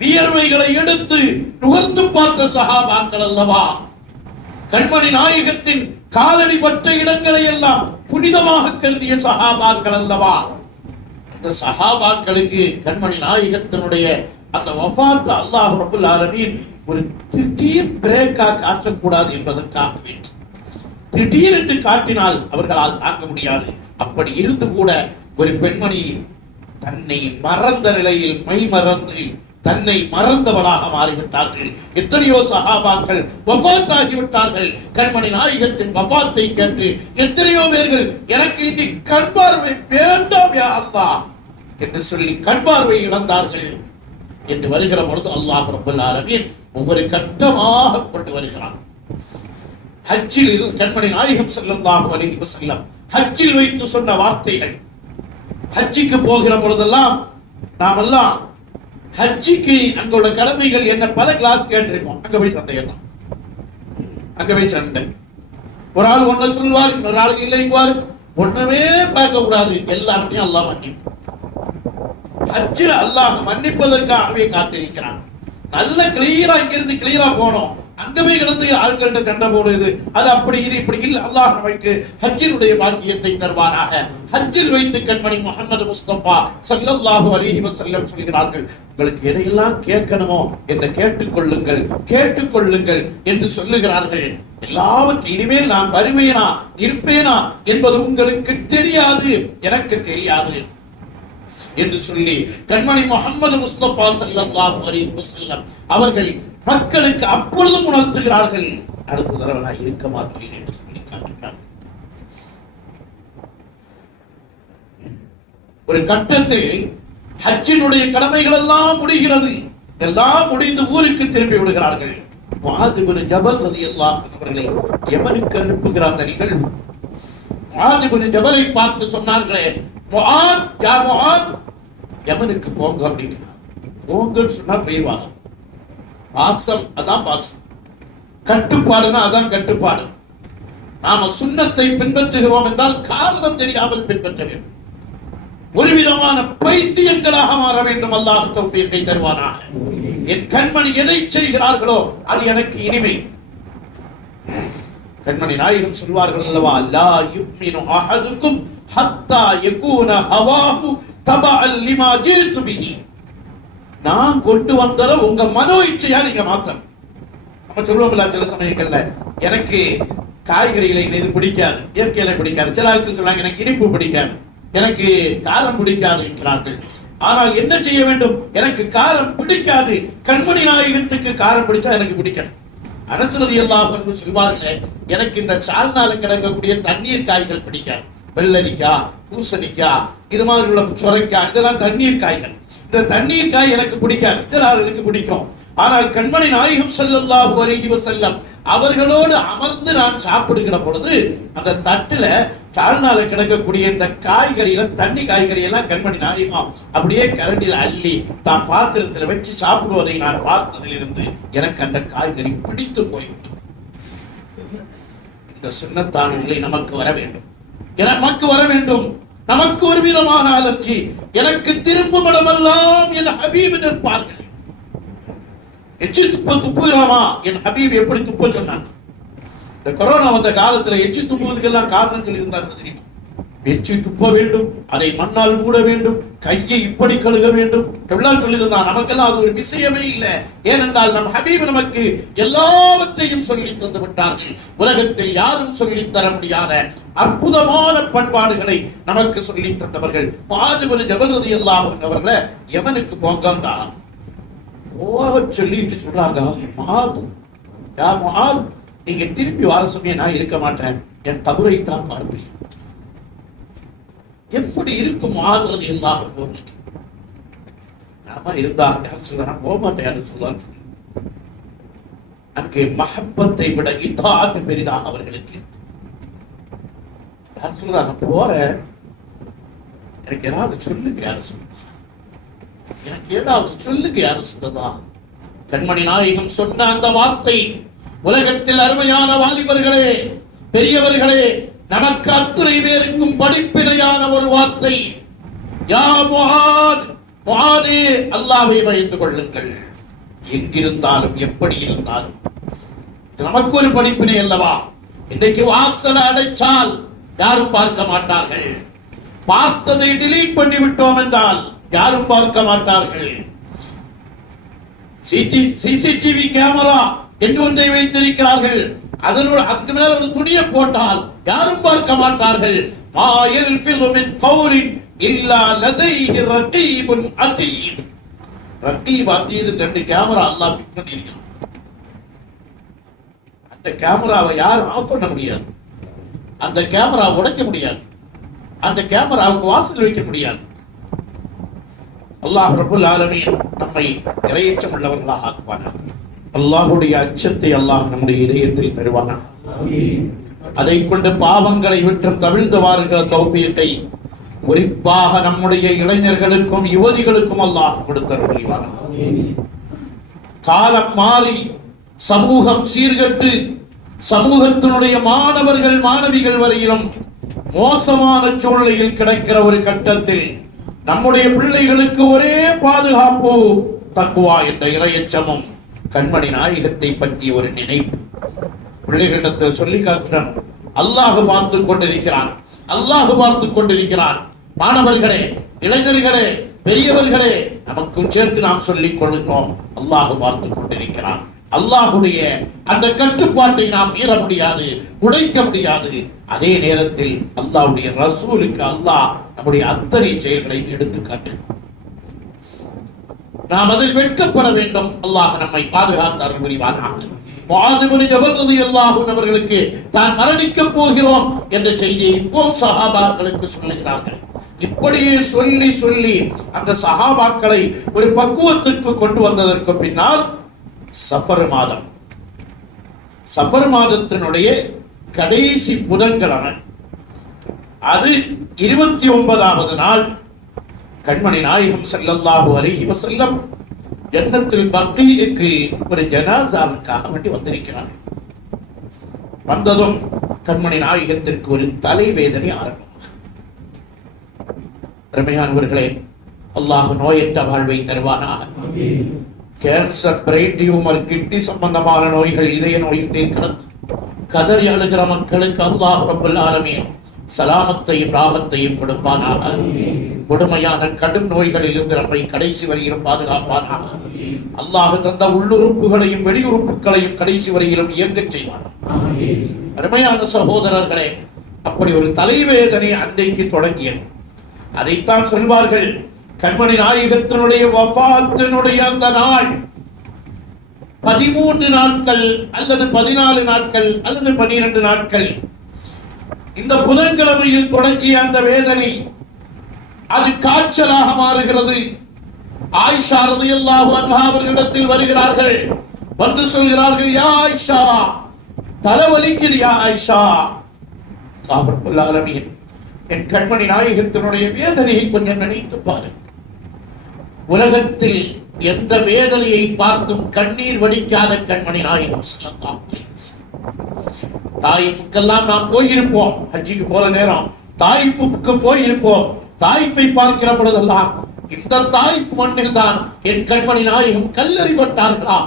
வியர்வைகளை எடுத்து நுகர்ந்து பார்த்த சஹாபாக்கள் அல்லவா? கண்மணி நாயகத்தின் காலடி பட்ட இடங்களை எல்லாம் புனிதமாக கருதிய சஹாபாக்கள் அல்லவா? இந்த சஹாபாக்களுக்கு கண்மணி நாயகத்தினுடைய அந்த வஃபாத் அல்லாஹ் ரப்பல் ஆலமீன் ஒரு திடீர் பிரேக்கா காட்டக்கூடாது என்பதற்காக வேண்டும். திடீரென்று காட்டினால் அவர்களால் தாங்க முடியாது. அப்படி இருந்து கூட ஒரு பெண்மணி தன்னை மறந்த நிலையில் மை மறந்து தன்னை மறந்தவளாக மாறிவிட்டார்கள். எத்தனையோ சஹாபாக்கள் வஃபாத் ஆகிவிட்டார்கள். கண்மணி நாயகத்தின் வஃபாத்தை கேட்டு எத்தனையோ பேர்கள் எனக்கு இனி கண் பார்வை வேண்டாம் யா அல்லாஹ் என்று சொல்லி கண் பார்வை இழந்தார்கள். என்று வருகிற பொழுது அல்லாஹ் ரப்பல் ஆலமீன் ஒவ்வொரு கட்டமாக கொண்டு வருகிறான். ஹஜ்ஜில் கண்மணி நாயகம் ஸல்லல்லாஹு அலைஹி வஸல்லம் ஹஜ்ஜில் வைத்து சொன்ன வார்த்தைகள். ஹஜ்ஜிக்கு போகிற பொழுதெல்லாம் நாமெல்லாம் ஹஜ்ஜிக்கு அங்கோட கடமைகள் என்ன பல கிளாஸ் கேட்டிருக்கோம். அங்க போய் சண்டையெல்லாம், அங்க போய் சண்டை. ஒரு ஆள் ஒன்ன சொல்வார், இன்னொரு ஆள் இல்லைங்குவார். ஒண்ணுமே பார்க்க கூடாது, எல்லாத்தையும் அல்லாஹ் மன்னிப்பான். ஹஜ்ஜில் அல்லாஹ் மன்னிப்பதற்காகவே காத்திருக்கிறான். நல்ல கிளியரா இங்கிருந்து கிளியரா போனோம், அங்க போய் கிடந்து ஆட்கள்கிட்ட சண்டை போடுது, அது அப்படி இது இப்படி இல்லை. அல்லாஹ் நமக்கு ஹஜ்ஜினுடைய பாக்கியத்தை தருவானாக. ஹஜ்ஜில் வைத்து கண்மணி முஹம்மது முஸ்தபா ஸல்லல்லாஹு அலைஹி வஸல்லம் சொல்கிறார்கள், உங்களுக்கு எதையெல்லாம் கேட்கணுமோ என்ன கேட்டுக்கொள்ளுங்கள், கேட்டுக்கொள்ளுங்கள் என்று சொல்லுகிறார்கள். எல்லாவற்றையும் இனிமேல் நான் வருவேனா இருப்பேனா என்பது உங்களுக்கு தெரியாது, எனக்கு தெரியாது என்று சொல்லி கண்மணி முஹம்மது முஸ்தபா ஸல்லல்லாஹு அலைஹி வஸல்லம் அவர்கள் மக்களுக்கு அப்பொழுதும் உணர்த்துகிறார்கள், அடுத்த தடவை நான் இருக்க மாட்டேன் என்று சொல்லி காட்டுகிறார். ஒரு கட்டத்தில் ஹஜ்ஜினுடைய கடமைகள் எல்லாம் முடிகிறது, எல்லாம் முடிந்து ஊருக்கு திரும்பி விடுகிறார்கள். முஆத் இப்னு ஜபல் ரலியல்லாஹு அன்ஹு அவர்களை யமனுக்கு அனுப்புகிற அந்த நிகழ்வு. முஆத் இப்னு ஜபலை பார்த்து சொன்னார்களே, முஆத், யா முஆத், யமனுக்கு போங்க அப்படிங்கிறார். போங்கன்னு சொன்னா போயிடுவாங்க. பாசம் அதான் பாசம், கட்டுப்பாடுனா அதான் கட்டுப்பாடு. நாம சுன்னத்தை பின்பற்றுகிறோம் என்றால் காரணம் தெரியாமல் பின்பற்ற வேண்டும். ஒரு விதமான பைத்தியங்களாக மாற வேண்டும். அல்லாஹ் தௌஃபீகை தருவானாக. என் கண்மணி எதை செய்கிறார்களோ அது எனக்கு இனிமை. கண்மணி நாயகம் சொல்வார்கள் அல்லவா, லா யுமினு அஹதுக்கும் ஹத்தா யகூன ஹவாஹு தபஅல் லிமா ஜிது பிஹி. நான் கொண்டு வந்தத உங்க மனோ இச்சையா நீங்க மாத்தணும். நம்ம சொல்லுவோம்ல சில சமயங்கள்ல, எனக்கு காய்கறிகளை இது பிடிக்காது, இயற்கையில பிடிக்காது. சில ஆட்கள் சொல்றாங்க எனக்கு இனிப்பு பிடிக்காது, எனக்கு காரம் பிடிக்காது இருக்கிறார்கள். ஆனால் என்ன செய்ய வேண்டும்? எனக்கு காரம் பிடிக்காது, கண்மணி நாயகத்துக்கு காரம் பிடிச்சா எனக்கு பிடிக்கும். அரசு ரலியல்லாஹு அன்ஹு சொல்வார்கள், எனக்கு இந்த சால்னால கிடக்கக்கூடிய தண்ணீர் காய்கள் பிடிக்காது. வெள்ளரிக்காய், பூசணிக்காய், இது மாதிரி உள்ள சொரைக்காய், இதெல்லாம் தண்ணீர் காய்கள். இந்த தண்ணீர் காய் எனக்கு பிடிக்காது, சில ஆளுக்கு பிடிக்கும். ஆனால் கண்மணி நாயகம் ஸல்லல்லாஹு அலைஹி வஸல்லம் அவர்களோடு அமர்ந்து நான் சாப்பிடுகிற பொழுது அந்த தட்டுல சால்னால கிடக்கக்கூடிய இந்த காய்கறியில, தண்ணி காய்கறி எல்லாம் கண்மணி நாயகம் அப்படியே கரண்டில அள்ளி தான் பாத்திரத்தில் வச்சு சாப்பிடுவதை நான் பார்த்ததிலிருந்து எனக்கு அந்த காய்கறி பிடித்து போய்விட்டது. இந்த சுன்னத்தான நிலை நமக்கு வர வேண்டும், நமக்கு வர வேண்டும். நமக்கு ஒரு விதமான அலர்ஜி. எனக்கு திரும்பும் இடமெல்லாம் என் ஹபீப் நிற்பார்கள். எச்சி துப்புகிறோமா, என் ஹபீப் எப்படி துப்ப சொன்னாங்க. இந்த கொரோனா வந்த காலத்துல எச்சி துப்புவதுக்கெல்லாம் காரணங்கள் இருந்தார்கள் தெரியுமா? எச்சி துப்ப வேண்டும், அதை மண்ணால் மூட வேண்டும், கையை இப்படி கழுக வேண்டும் எல்லாம் சொல்லியிருந்தான். நமக்கெல்லாம் அது ஒரு விஷயமே இல்லை. ஏனென்றால் நம் ஹபீப் நமக்கு எல்லாவற்றையும் சொல்லி தந்து விட்டார்கள். உலகத்தில் யாரும் சொல்லி தர முடியாத அற்புதமான பண்பாடுகளை நமக்கு சொல்லி தந்தவர்கள். முஆத் இப்னு ஜபல் ரலியல்லாஹு அன்ஹு அவர்களை யமனுக்கு போங்கண்டா போக சொல்லிட்டு சொல்றாங்க, முஆத், யா முஆத், நீங்க திருப்பி வர சொன்னே நான் இருக்க மாட்டேன், என் கபரை தான் பார்ப்பேன். எப்படி இருக்கும் முஆத் ரலியல்லாஹு அன்ஹு? நாம இருந்தா யார் சொல்றாங்க, போக மாட்டேன் யாரும் சொல்றாங்க. அங்கே மஹப்பத்தை விட இத்தாத் பெரிதாக அவர்களுக்கு. யார் சொல்றாங்க, போறேன், எனக்கு ஏதாவது சொல்லுங்க, யாரும் சொல்லுங்க, எனக்கு ஏதாவது சொல்லுங்க, யாரும் சொல்றதா? கண்மணி நாயகம் சொன்ன அந்த வார்த்தை உலகத்தில் அருமையான வாலிபர்களே, பெரியவர்களே, நமக்கு அத்துணை பேருக்கும் படிப்பினையான ஒரு வார்த்தை. யா முஆத், முஆதே, அல்லாஹ்வை பயந்து கொள்ளுங்கள், எங்கிருந்தாலும் எப்படி இருந்தாலும். நமக்கு ஒரு படிப்பினை அல்லவா? இன்னைக்கு வாசலை அடைச்சால் யாரும் பார்க்க மாட்டார்கள். பார்த்ததை டிலீட் பண்ணி விட்டோம் என்றால் யாரும் பார்க்க மாட்டார்கள். சிசிடிவி கேமரா என்று ஒன்றை வைத்திருக்கிறார்கள். அதனோடு அதுக்கு மேல ஒரு துணியை போட்டால் யாரும் பார்க்க மாட்டார்கள். மா யல்ஃபிது மின் கௌலின் இல்லா லதைஹி ரகீபுன் அதீத். ரகீப் அதீத் ரெண்டு கேமரா அல்லாஹ் ஃபிட் பண்ணியிருக்கிறான். அந்த கேமராவை யாரும் ஆஃப் பண்ண முடியாது, அந்த கேமரா உடைக்க முடியாது, அந்த கேமராவுக்கு வாசல் வைக்க முடியாது. அல்லாஹ் ரப்பல் ஆலமீன் நம்மை இறையச்சம் உள்ளவர்களாக ஆக்குவானாக. அல்லாஹ்வுடைய அச்சத்தை அல்லாஹ் நம்முடைய இதயத்தில் தருவானாக. அதை கொண்டு பாவங்களை விட்டு தவிழ்ந்து வாருகிற தௌஃபீகை குறிப்பாக நம்முடைய இளைஞர்களுக்கும் யுவதிகளுக்கும் அல்லாஹ் கொடுத்தருள் புரிவானாக. காலம் மாறி சமூகம் சீர்கெட்டு சமூகத்தினுடைய மாணவர்கள் மாணவிகள் வரையிலும் மோசமான சூழ்நிலையில் கிடைக்கிற ஒரு கட்டத்தில் நம்முடைய பிள்ளைகளுக்கு ஒரே பாதுகாப்பு தக்வா என்ற இறையச்சமும் கண்மணி நாயகத்தை பற்றிய ஒரு நினைப்பு பிள்ளைகளிடத்தில் சொல்லி காட்டுறான். அல்லாஹ் பார்த்து கொண்டிருக்கிறான், அல்லாஹ் பார்த்து கொண்டிருக்கிறான். மாணவர்களே, இளைஞர்களே, பெரியவர்களே, நமக்கும் சேர்த்து நாம் சொல்லிக் கொள்கிறோம், அல்லாஹ் பார்த்து கொண்டிருக்கிறான். அல்லாஹுடைய அந்த கட்டுப்பாட்டை நாம் மீற முடியாது, உடைக்க முடியாது. அதே நேரத்தில் அல்லாஹ்வுடைய ரசூலுக்கு அல்லாஹ் நம்முடைய அத்தனை செயல்களை எடுத்துக்காட்டு. நாம் அதில் வெட்கப்பட வேண்டும். அல்லாஹ் நம்மை பாதுகாத்து அருள் புரிவானாக. முஆத் இப்னு ஜபல் ரலியல்லாஹு அன்ஹு அவர்களுக்கு தான் மரணிக்க போகிறோம் என்ற செய்தியை இப்போ சஹாபாக்களுக்கு சொல்லுகிறார்கள். இப்படியே சொல்லி சொல்லி அந்த சஹாபாக்களை ஒரு பக்குவத்திற்கு கொண்டு வந்ததற்கு பின்னால் சஃபர் மாதம் சஃபர் மாதத்தினுடைய கடைசி புதன்கிழமை, அது 29வது நாள் கண்மணி நாயகம் ஸல்லல்லாஹு அலைஹி வஸல்லம் ஜன்னத்துல் பக்கீக்கு ஒரு ஜனாசாவுக்காக வேண்டி வந்திருக்கிறார். வந்ததும் கண்மணி நாயகத்திற்கு ஒரு தலைவேதனை ஆரம்பம். அருமையானவர்களே, அல்லாஹ் நோயற்ற வாழ்வை தருவானாக. கேன்சர், பிரெயின் டியூமர், கிட்னி சம்பந்தமான நோய்கள், இதய நோய்களில் கடந்து கதறி அழுகிற மக்களுக்கு அல்லாஹ் ரப்பல் ஆலமீன் சலாமத்தையும் ராகத்தையும் கொடுப்பானாக. கொடுமையான கடும் நோய்களில் இருந்து நம்மை கடைசி வரையிலும் பாதுகாப்பானாக. அல்லாஹ் தந்த உள்ளுறுப்புகளையும் வெளியுறுப்புகளையும் கடைசி வரையிலும் இயங்கச் செய்வானாக. அருமையான சகோதரர்களே, அப்படி ஒரு தலைவேதனை அன்றைக்கு தொடங்கியது. அதைத்தான் சொல்வார்கள், கண்மணி நாயகத்தினுடைய வஃபாத்தினுடைய அந்த நாள் 13 நாட்கள் அல்லது 14 நாட்கள் அல்லது 12 நாட்கள், இந்த புதன்கிழமையில் தொடங்கிய அந்த வேதனை அது காய்ச்சலாக மாறுகிறது. ஆயிஷா ரலியல்லாஹு அன்ஹா அவர்களிடத்தில் வருகிறார்கள். வந்து சொல்கிறார்கள், யா ஆயிஷா, தலைவலிக்குது யா ஆயிஷா. அல்லாஹ் ரப்பல் ஆலமீன் என் கண்மணி நாயகத்தினுடைய வேதனையை கொஞ்சம் நினைத்து பாரு. உலகத்தில் எந்த வேதனையை பார்த்தும் கண்ணீர் வடிக்காத கண்மணி நாயகம் ஸல்லல்லாஹு அலைஹி வஸல்லம். தாயிஃபுக்கெல்லாம் நாம் போயிருப்போம், ஹஜ்ஜிக்கு போற நேரம் தாயிஃபுக்கு போயிருப்போம். தாயிஃபை பார்க்கிற பொழுதெல்லாம் இந்த தாயிஃப் மண்ணில் தான் என் கண்மணி நாயகம் கல்லறிபட்டார்களா.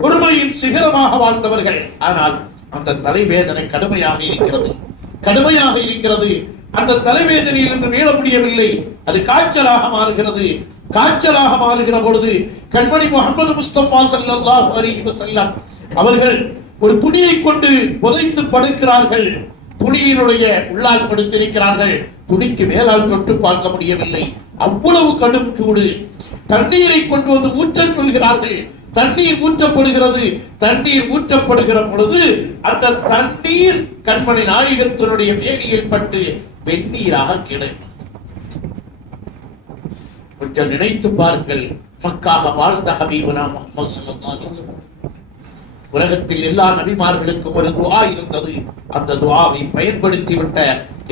பொறுமையின் சிகரமாக வாழ்ந்தவர்கள். ஆனால் அந்த தலைவேதனை கடுமையாக இருக்கிறது, கடுமையாக இருக்கிறது. அந்த தலைவேதனையிலிருந்து மீள முடியவில்லை. அது காய்ச்சலாக மாறுகிறது. காய்ச்சலாக மாறுகிற பொழுது கண்மணி முஹம்மது முஸ்தபா ஸல்லல்லாஹு அலைஹி வஸல்லம் அவர்கள் ஒரு துணியை கொண்டு புதைத்து படுக்கிறார்கள். துணியினுடைய உள்ளால் படுத்திருக்கிறார்கள். துணிக்கு மேலால் தொட்டு பார்க்க முடியவில்லை, அவ்வளவு கடும் சூடு. தண்ணீரை கொண்டு வந்து ஊற்ற சொல்கிறார்கள். தண்ணீர் ஊற்றப்படுகிறது. தண்ணீர் ஊற்றப்படுகிற பொழுது அந்த தண்ணீர் கண்மணி நாயகத்தினுடைய மேனியில் பட்டு வெந்நீராக கிடைக்கும். கொஞ்சம் நினைத்து பாருங்கள், மக்காக வாழ்ந்த ஹபீபுனா முஹம்மது ஸல்லல்லாஹு அலைஹி வஸல்லம். உலகத்தில் எல்லா நபிமார்களுக்கும் ஒரு துஆ இருந்தது. அந்த துஆவை பயன்படுத்தி விட்ட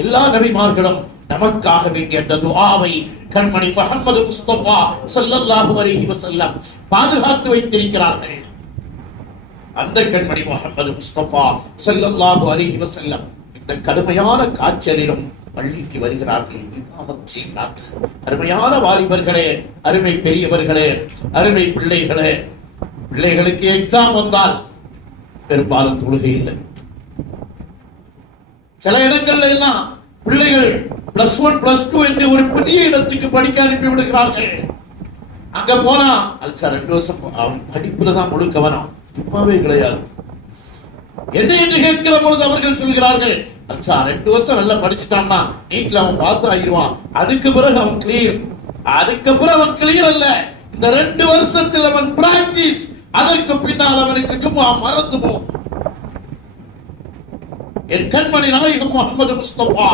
எல்லா நபிமார்களும் நமக்காக வேண்டிய அந்த துஆவை கண்மணி முஹம்மது முஸ்தபா ஸல்லல்லாஹு அலைஹி வஸல்லம் பாதுகாத்து வைத்திருக்கிறார்கள். அந்த கண்மணி முஹம்மது முஸ்தபா ஸல்லல்லாஹு அலைஹி வஸல்லம் இந்த கடுமையான காய்ச்சலிலும் பள்ளிக்கு வருகிறார்கள், இமாமத் செய்கிறார்கள். அருமையான வாலிபர்களே, அருமை பெரியவர்களே, அருமை பிள்ளைகளே, பிள்ளைகளுக்கு எக்ஸாம் வந்தால் பெரும்பாலும் தொழுகை இல்லை. சில இடங்கள்ல எல்லாம் பிள்ளைகள் +1 +2 என்று ஒரு புதிய இடத்துக்கு படிக்க அனுப்பி விடுகிறார்கள். அங்க போனா அது சார் 2 வருஷம் அவன் படிப்புலதான் முழுக்கவனம், சும்மாவே கிடையாது. என்ன என்று கேட்கிற பொழுது அவர்கள் சொல்கிறார்கள், அச்சா 2 வருஷம் நல்லா படிச்சுட்டான்னா நீட்ல அவன் பாஸ் ஆகிடுவான், அதுக்கு பிறகு அவன் கிளியர். அதுக்கு பிறகு அவன் கிளியர் அல்ல, இந்த 2 வருஷத்தில் அவன் பிராக்டிஸ், அதற்கு பின்னால் அவனுக்கு சும்மா மறந்து போகும். என் கண்மணி நாயகம் முஹம்மது முஸ்தபா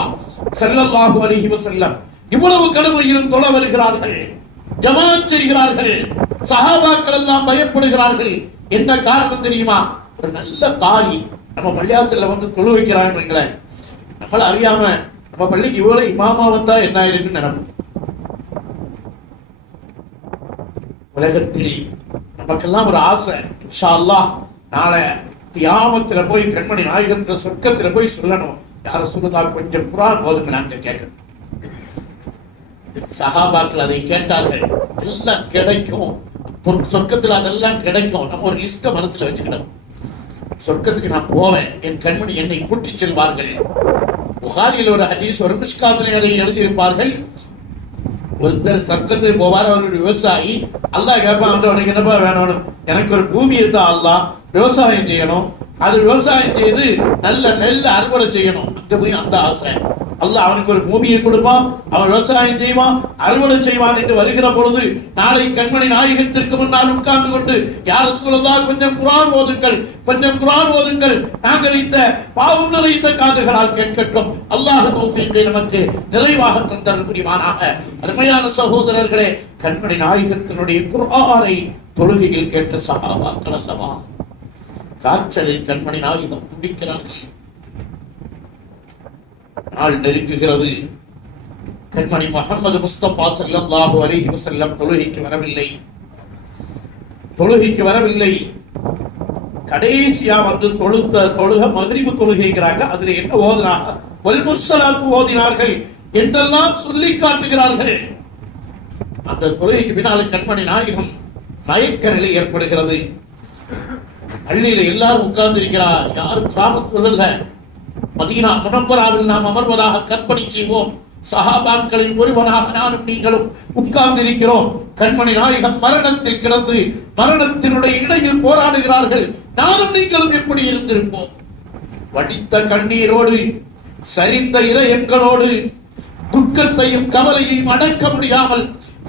ஸல்லல்லாஹு அலைஹி வஸல்லம் இவ்வளவு கடுமையிலும் தொழ வருகிறார்கள், ஜமாத் செய்கிறார்கள். சஹாபாக்கள் எல்லாம் பயப்படுகிறார்கள். என்ன காரணம் தெரியுமா? ஒரு நல்ல தாலி நம்ம பள்ளியாசல்ல வந்து தொழு வைக்கிறாங்க, நம்மள அறியாம நம்ம பள்ளிக்கு இவ்வளவு இமாமா வந்தா என்ன இருக்குன்னு நினைப்போம். உலகத்தில் நமக்கெல்லாம் ஒரு ஆசை, இன்ஷா அல்லாஹ் நாளை கியாமத்துல போய் கண்மணி நாயகத்துல சொர்க்கத்துல போய் சொல்லணும், யார சொல்லுதா கொஞ்சம் குர்ஆன் ஓதுங்க நாங்க கேட்கணும். சஹாபாக்கள் அதை கேட்டார்கள். எல்லாம் கிடைக்கும், சொர்க்கத்துல அதெல்லாம் கிடைக்கும். நம்ம ஒரு லிஸ்ட மனசுல வச்சுக்கணும். சொர்க்கத்துக்கு நான் போவேன், என் கண்மணி என்னை கூட்டிச் செல்வார்கள். புகாரியில் ஒரு ஹதீஸ், ஒரு மிஷ்காத்திலே அதை எழுதியிருப்பார்கள். ஒருத்தர் சொர்க்கத்துக்கு போவார், அவருடைய விவசாயி. அல்லாஹ் கேட்பான், உனக்கு என்னப்பா வேணும்? எனக்கு ஒரு பூமியை தான் அல்லாஹ், விவசாயம் செய்யணும், அது விவசாயம் செய்து நல்ல நெல்ல அறுவடை செய்யணும். அங்க போய் அந்த ஆசை. அல்லாஹ் அவனுக்கு ஒரு பூமியை கொடுப்பான், அவன் விவசாயம் செய்வான், அறுவடை செய்வான் என்று வருகிற பொழுது நாளை கண்மணி நாயகத்திற்கு முன்னால் உட்கார்ந்து கொண்டு யார் ரசூலுல்லாஹ் கொஞ்சம் குர்ஆன் ஓதுங்கள், கொஞ்சம் குர்ஆன் ஓதுங்கள், நாங்கள் இந்த பாவம் நிறைந்த காதுகளால் கேட்கட்டும். அல்லாஹ் தௌஃபீகை நமக்கு நிறைவாக தந்தல் புரிவானாக. அருமையான சகோதரர்களே, கண்மணி நாயகத்தினுடைய குர்ஆனை தொழுகையில் கேட்ட சஹாபாக்கள் அல்லவா, காய்ச்சலில் கண்மணி நாயகம் துடிக்கிறார்கள். நாள் நெருங்குகிறது. கண்மணி முஹம்மது முஸ்தபா ஸல்லல்லாஹு அலைஹி வஸல்லம் தொழுகைக்கு வரவில்லை. கடைசியா வந்து தொழுக மக்ரிபு தொழுகைங்கிறாங்க. அதுல என்ன ஓதுனாங்க? வல் முர்ஸலாத்து ஓதினார்கள் என்றெல்லாம் சொல்லி காட்டுகிறார்கள். அந்த தொழுகைக்கு பின்னால் கண்மணி நாயகம் மயக்க நிலை ஏற்படுகிறது. பள்ளியில எல்லாரும் உட்கார்ந்து இருக்கிறார். யாரும் சாமத் சொல்லல. மதீனா முனவ்வராவில் நாம் அமர்வதாக கற்பனை செய்வோம். சஹாபாக்களில் ஒருவனாக நானும் நீங்களும் உட்கார்ந்திருக்கிறோம். கண்மணி நாயகம் மரணத்தில் கிடந்து மரணத்தினுடைய இடையில் போராடுகிறார்கள். நானும் நீங்களும் எப்படி இருந்திருப்போம்? வடித்த கண்ணீரோடு, சரிந்த இதயங்களோடு, துக்கத்தையும் கவலையையும் அடக்க முடியாமல்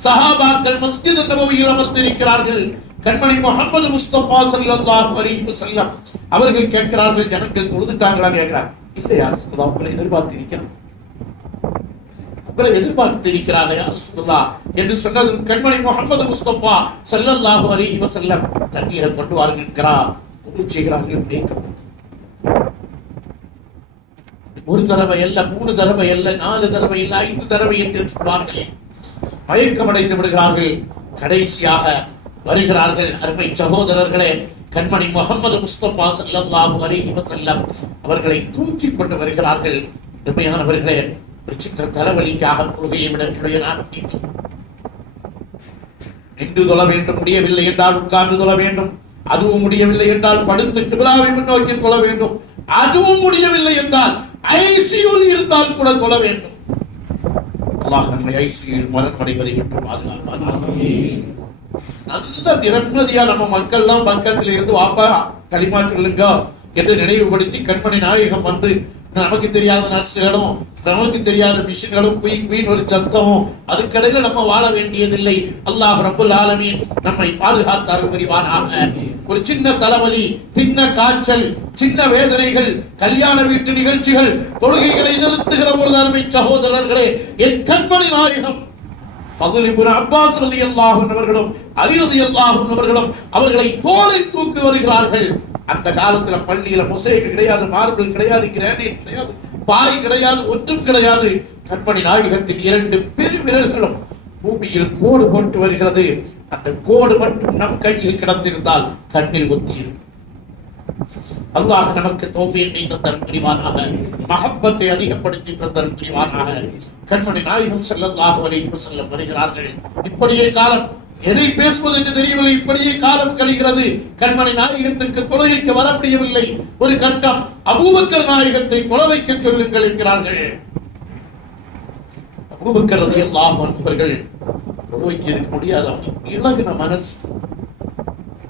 சஹாபாக்கள் மஸ்ஜித் நபவியில் அமர்ந்திருக்கிறார்கள். கண்மணி முஹம்மது முஸ்தபா ஸல்லல்லாஹு அலைஹி வஸல்லம் அவர்கள் கேட்கிறார்கள், ஜனங்கள் தொழுதுட்டாங்களா கேட்கிறார். இல்லையா ரசூலுல்லாஹ், உங்களை எதிர்பார்த்திருக்கிறார்கள் யா ரசூலுல்லாஹ் என்று சொன்னதும் கண்மணி முஹம்மது முஸ்தபா ஸல்லல்லாஹு அலைஹி வஸல்லம் தண்ணீரை கொண்டு வாருங்கள் என்கிறார். செய்கிறார்கள். ஒரு தடவை அல்ல, 3 தடவை அல்ல, 4 தடவை இல்ல, 5 தடவை என்று சொல்வார்கள். மயக்கமடைந்து விடுகிறார்கள். கடைசியாக வருகிறார்கள். அருமை சகோதரர்களே, கண்மணி முஹம்மது முஸ்தபா ஸல்லல்லாஹு அலைஹி வஸல்லம் அவர்களை தூக்கி கொண்டு வருகிறார்கள். அருமையானவர்களே, ஒரு சின்ன தலைவலிக்காக தொழுகையை விட நான் நின்று தொழ வேண்டும். முடியவில்லை என்றால் உட்கார்ந்து தொழ வேண்டும். அதுவும் முடியவில்லை என்றால் படுத்து கிபிலாவை முன்னோக்கி தொழ வேண்டும். அதுவும் முடியவில்லை என்றால் ஐசியூல் இருந்தால் கூட தொழ வேண்டும். அல்லாஹ் நம்மை ஐசியூல் மரணமடைவதை விட்டு பாதுகாப்பான். நல்ல நிரம்பதியா நம்ம மக்கள் எல்லாம் பக்கத்தில் இருந்து வாப்பா களிமா சொல்லுங்க என்று நினைவுபடுத்தி கண்மணி நாயகம் வந்து நமக்கு தெரியாத நர்ஸுகளும் நமக்கு தெரியாத மிஷின்களும் குயின் ஒரு சத்தமும் அதுக்கடையில நம்ம வாழ வேண்டியதில்லை. அல்லாஹ் ரப்புல் ஆலமீன் நம்மை பாதுகாத்தார் புரிவானாக. ஒரு சின்ன தலைவலி, சின்ன காய்ச்சல், சின்ன வேதனைகள், கல்யாண வீட்டு நிகழ்ச்சிகள், தொழுகைகளை நிறுத்துகிற பொழுது அருமை சகோதரர்களே, என் கண்மணி நாயகம் அப்பாஸ் ரலியல்லாஹு அவர்களும் அலி ரலியல்லாஹு அவர்களும் அவர்களை தோளை தூக்கி வருகிறார்கள். அந்த காலத்துல பள்ளியில மொசைக் கிடையாது, மார்பிள் கிடையாது, கிரானைட் கிடையாது, பாய் கிடையாது, ஒன்றும் கிடையாது. கண்மணி நாயகத்தின் 2 பெருவிரல்களும் பூமியில் கோடு போட்டு வருகிறது. அந்த கோடு மட்டும் நம் கையில் கிடந்திருந்தால் கண்ணில் ஒத்தியிருக்கும். அல்லாஹ் நமக்கு தௌஃபீகை தந்தருள் புரிவானாக. மஹப்பத்தை அதிகப்படுத்தி தந்தருள் புரிவானாக. கண்மணி நாயகம் ஸல்லல்லாஹு அலைஹி வஸல்லம் வருகிறார்கள். இப்படியே காலம், எதை பேசுவது என்று தெரியவில்லை. இப்படியே காலம் கழிகிறது. கண்மணி நாயகத்திற்கு தொழுகைக்கு வர முடியவில்லை. ஒரு கட்டம் அபூபக்கர் நாயகத்தை தொழ வைக்க சொல்லுங்கள் என்கிறார்கள். அபூபக்கர் ரலியல்லாஹு அன்ஹு அவர்கள் தொழுகைக்கு இருக்க முடியாது. இலகுன மனசு,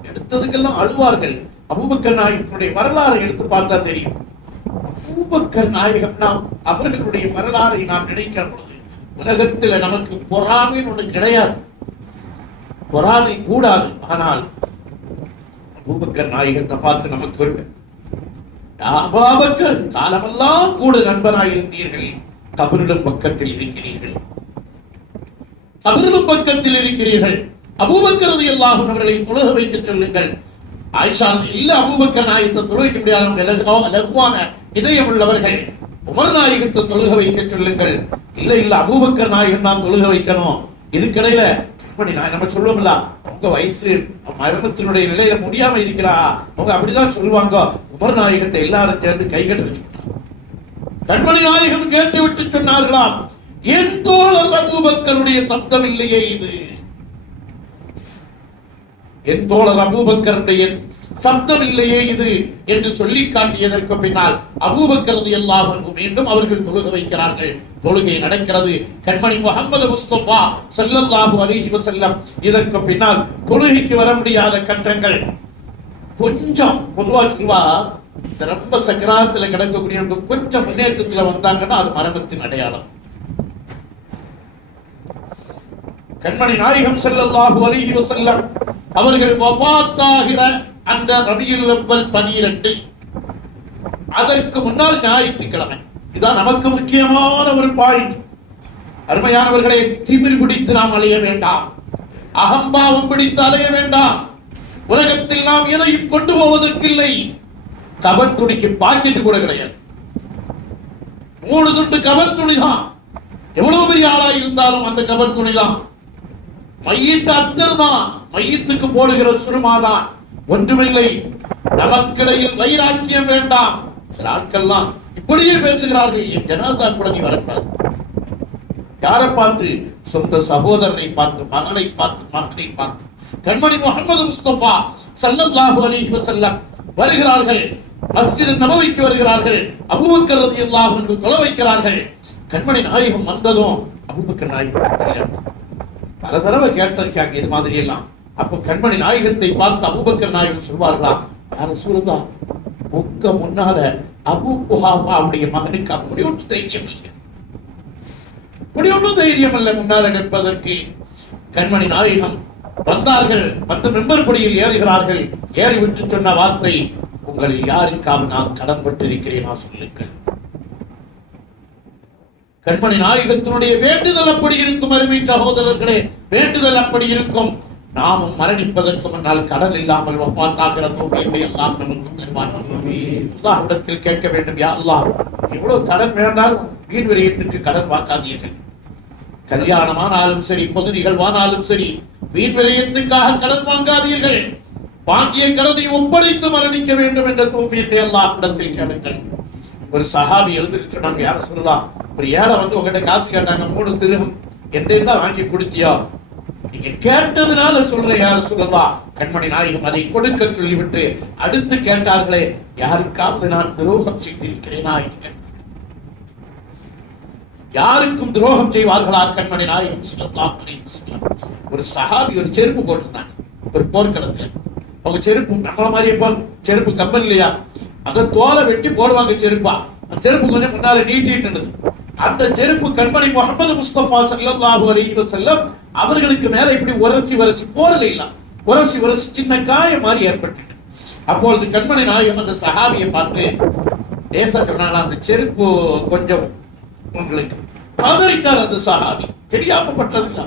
எடுத்ததுக்கெல்லாம் அழுவார்கள். அபூபக்கர் நாயகத்தினுடைய வரலாறை எடுத்து பார்த்தா தெரியும். அபூபக்கர் நாயகம் நாம் அவர்களுடைய வரலாறை நாம் நினைக்கிற பொழுது உலகத்தில் நமக்கு பொறாமை ஒன்று கிடையாது, பொறாமை கூடாது. ஆனால் அபூபக்கர் நாயகத்தை பார்த்து நமக்கு அபூபக்கர் காலமெல்லாம் கூட நண்பனாயிருந்தீர்கள், கபரிலும் பக்கத்தில் இருக்கிறீர்கள், கபரிலும் பக்கத்தில் இருக்கிறீர்கள். அபூபக்கர் ரலியல்லாஹு அவர்களை தொழுக வைக்க சொல்லுங்கள். ஆயிஷா இல்ல, அபூபக்கர் நாயகத்தை தொழுக வைக்க முடியாது, லகுவான இதயம் உள்ளவர்கள். உமர் நாயகத்தை தொழுக வைக்க சொல்லுங்கள். இல்ல அபூபக்கர் நாயகம் தான் தொழுக வைக்கணும். இதுக்கிடையில நம்ம சொல்லுவோம்ல, உங்க வயசு மரணத்தினுடைய நிலையில முடியாம இருக்கிறா, அவங்க அப்படிதான் சொல்லுவாங்க. உமர் நாயகத்தை எல்லாரும் சேர்ந்து கைகட்ட வச்சு கண்மணி நாயகம் கேட்டு விட்டு சொன்னார்களாம், என் தோழர் அபூபக்கருடைய சப்தம் இல்லையே இது, என் தோழர் அபூபக்கருடைய சப்தம் இல்லையே இது என்று சொல்லி காட்டியதற்கு பின்னால் அபூபக்கர் ரலியல்லாஹு அன்ஹு மீண்டும் அவர்கள் தொழுக வைக்கிறார்கள். தொழுகை நடக்கிறது. கண்மணி முஹம்மது முஸ்தபா ஸல்லல்லாஹு அலைஹி வஸல்லம் இதற்கு பின்னால் தொழுகைக்கு வர முடியாத கட்டங்கள் கொஞ்சம் பொதுவா சொல்வா, ரொம்ப சக்கராத்துல கிடக்கக்கூடிய கொஞ்சம் முன்னேற்றத்துல வந்தாங்கன்னா அது மரணத்தின் அடையாளம். கண்மணி நாயகம் ஸல்லல்லாஹு அலைஹி வஸல்லம் அவர்கள் வஃபாத்தாகிற அந்த ரபியுல் அவ்வல் 12 அதற்கு முன்னால் ஞாயிற்றுக்கிழமை. இதான் நமக்கு முக்கியமான ஒரு பாயிண்ட். அருமையானவர்களை, திமிர் பிடித்து நாம் அலைய வேண்டாம், அகம்பாவம் பிடித்து அலைய வேண்டாம். உலகத்தில் நாம் எதையும் கொண்டு போவதற்கில்லை. கபன் துணிக்கு பாக்கெட் கூட கிடையாது. 3 துண்டு கபன் துணி தான். எவ்வளவு பெரிய ஆளா இருந்தாலும் அந்த கபன் துணி தான். மையத்து அத்தர் தான், மையத்துக்கு போடுகிற சுருமாதான். ஒன்றுமில்லை. நமக்கிடையில் வைராக்கியம் வேண்டாம். சில ஆட்கள்லாம் இப்படியே பேசுகிறார்கள், என் ஜனாசா கூட நீ வரக்கூடாது. யாரை பார்த்து? சொந்த சகோதரனை பார்த்து, மகளை பார்த்து, மகனை பார்த்து. கண்மணி முஹம்மது முஸ்தபா ஸல்லல்லாஹு அலைஹி வஸல்லம் வருகிறார்கள், மஸ்ஜித் நபவிக்கு வருகிறார்கள். அபூபக்கர் ரலியல்லாஹு அன்ஹு தொழ வைக்கிறார்கள். கண்மணி நாயகம் வந்ததும் அபூபக்கர் நாயகம் பல தடவை கேட்டிருக்காங்க இது மாதிரி எல்லாம். அப்ப கண்மணி நாயகத்தை பார்த்து அபூபக்கர் நாயகம் சொல்வார்களாம், யார சொல்லுதா, உங்க முன்னால அபூ குஹாஃபா அவருடைய மகனுக்கு அப்படி ஒன்றும் தைரியம் இல்லை, இப்படி ஒன்றும் தைரியம் இல்லை முன்னால நிற்பதற்கு. கண்மணி நாயகம் வந்தார்கள், வந்து மெம்பர் படியில் ஏறுகிறார்கள். ஏறி விட்டு சொன்ன வார்த்தை, உங்களில் யாருக்காக நான் கடன்பட்டிருக்கிறேனா சொல்லுங்கள். கண்மணி நாயகத்தினுடைய வேண்டுதல் அப்படி இருக்கும். அருமை சகோதரர்களே, வேண்டுதல் அப்படி இருக்கும். நாமும் மரணிப்பதற்கு முன்னால் கடன் இல்லாமல் வஃபாத்தாகிற தௌஃபீகை அல்லாஹ் நமக்கு தருவான். அல்லாஹ்விடத்தில் கேட்க வேண்டும், யா அல்லாஹ், எவ்வளவு கடன் வேண்டாலும் வீண் விரயத்திற்கு கடன் வாக்காதீர்கள். கல்யாணமானாலும் சரி, பொது நிகழ்வானாலும் சரி, வீண் விரயத்துக்காக கடன் வாங்காதீர்கள். வாங்கிய கடனை ஒப்படைத்து மரணிக்க வேண்டும் என்ற தௌஃபீகை அல்லாஹ்விடத்தில் கேளுங்கள். ஒரு சஹாபி எழுந்திருச்சு சொன்னாங்க, யார சொல்லலாம், ஒரு ஏழை வந்து உங்ககிட்ட காசு கேட்டாங்க, 3 திர்ஹம் என்கிட்ட வாங்கி கொடுத்தியா? நீங்க கேட்டதுனால சொல்ற, யார சொல்லலாம். கண்மணி நாயகம் அதை கொடுக்க சொல்லிவிட்டு அடுத்து கேட்டார்களே, யாருக்காவது நான் துரோகம் செய்திருக்கிறேனா? யாருக்கும் துரோகம் செய்வார்களா? கண்மணி நாயகம் ஸல்லல்லாஹு அலைஹி வஸல்லம் ஒரு சஹாபி ஒரு செருப்பு போட்டிருந்தாங்க ஒரு போர்க்களத்துல. அவங்க செருப்பு நம்மள மாதிரியே செருப்பு கம்பன் இல்லையா, அங்க தோலை வெட்டி போடுவாங்க செருப்பா. அந்த செருப்பு கொஞ்சம் முன்னால நீட்டிட்டு, அந்த செருப்பு கண்மணி முஹம்மது முஸ்தபா ஸல்லல்லாஹு அலைஹி வஸல்லம் அவர்களுக்கு மேல இப்படி உரசி போரல இல்ல, உரசி சின்ன காயம் மாதிரி ஏற்பட்டு. அப்பொழுது கண்மணி நாயகம் அந்த சஹாபியை பார்த்து தேசத்தினால அந்த செருப்பு கொஞ்சம் உங்களுக்கு பதறிட்டார். அந்த சஹாபி தெரியாமப்பட்டதில்லை,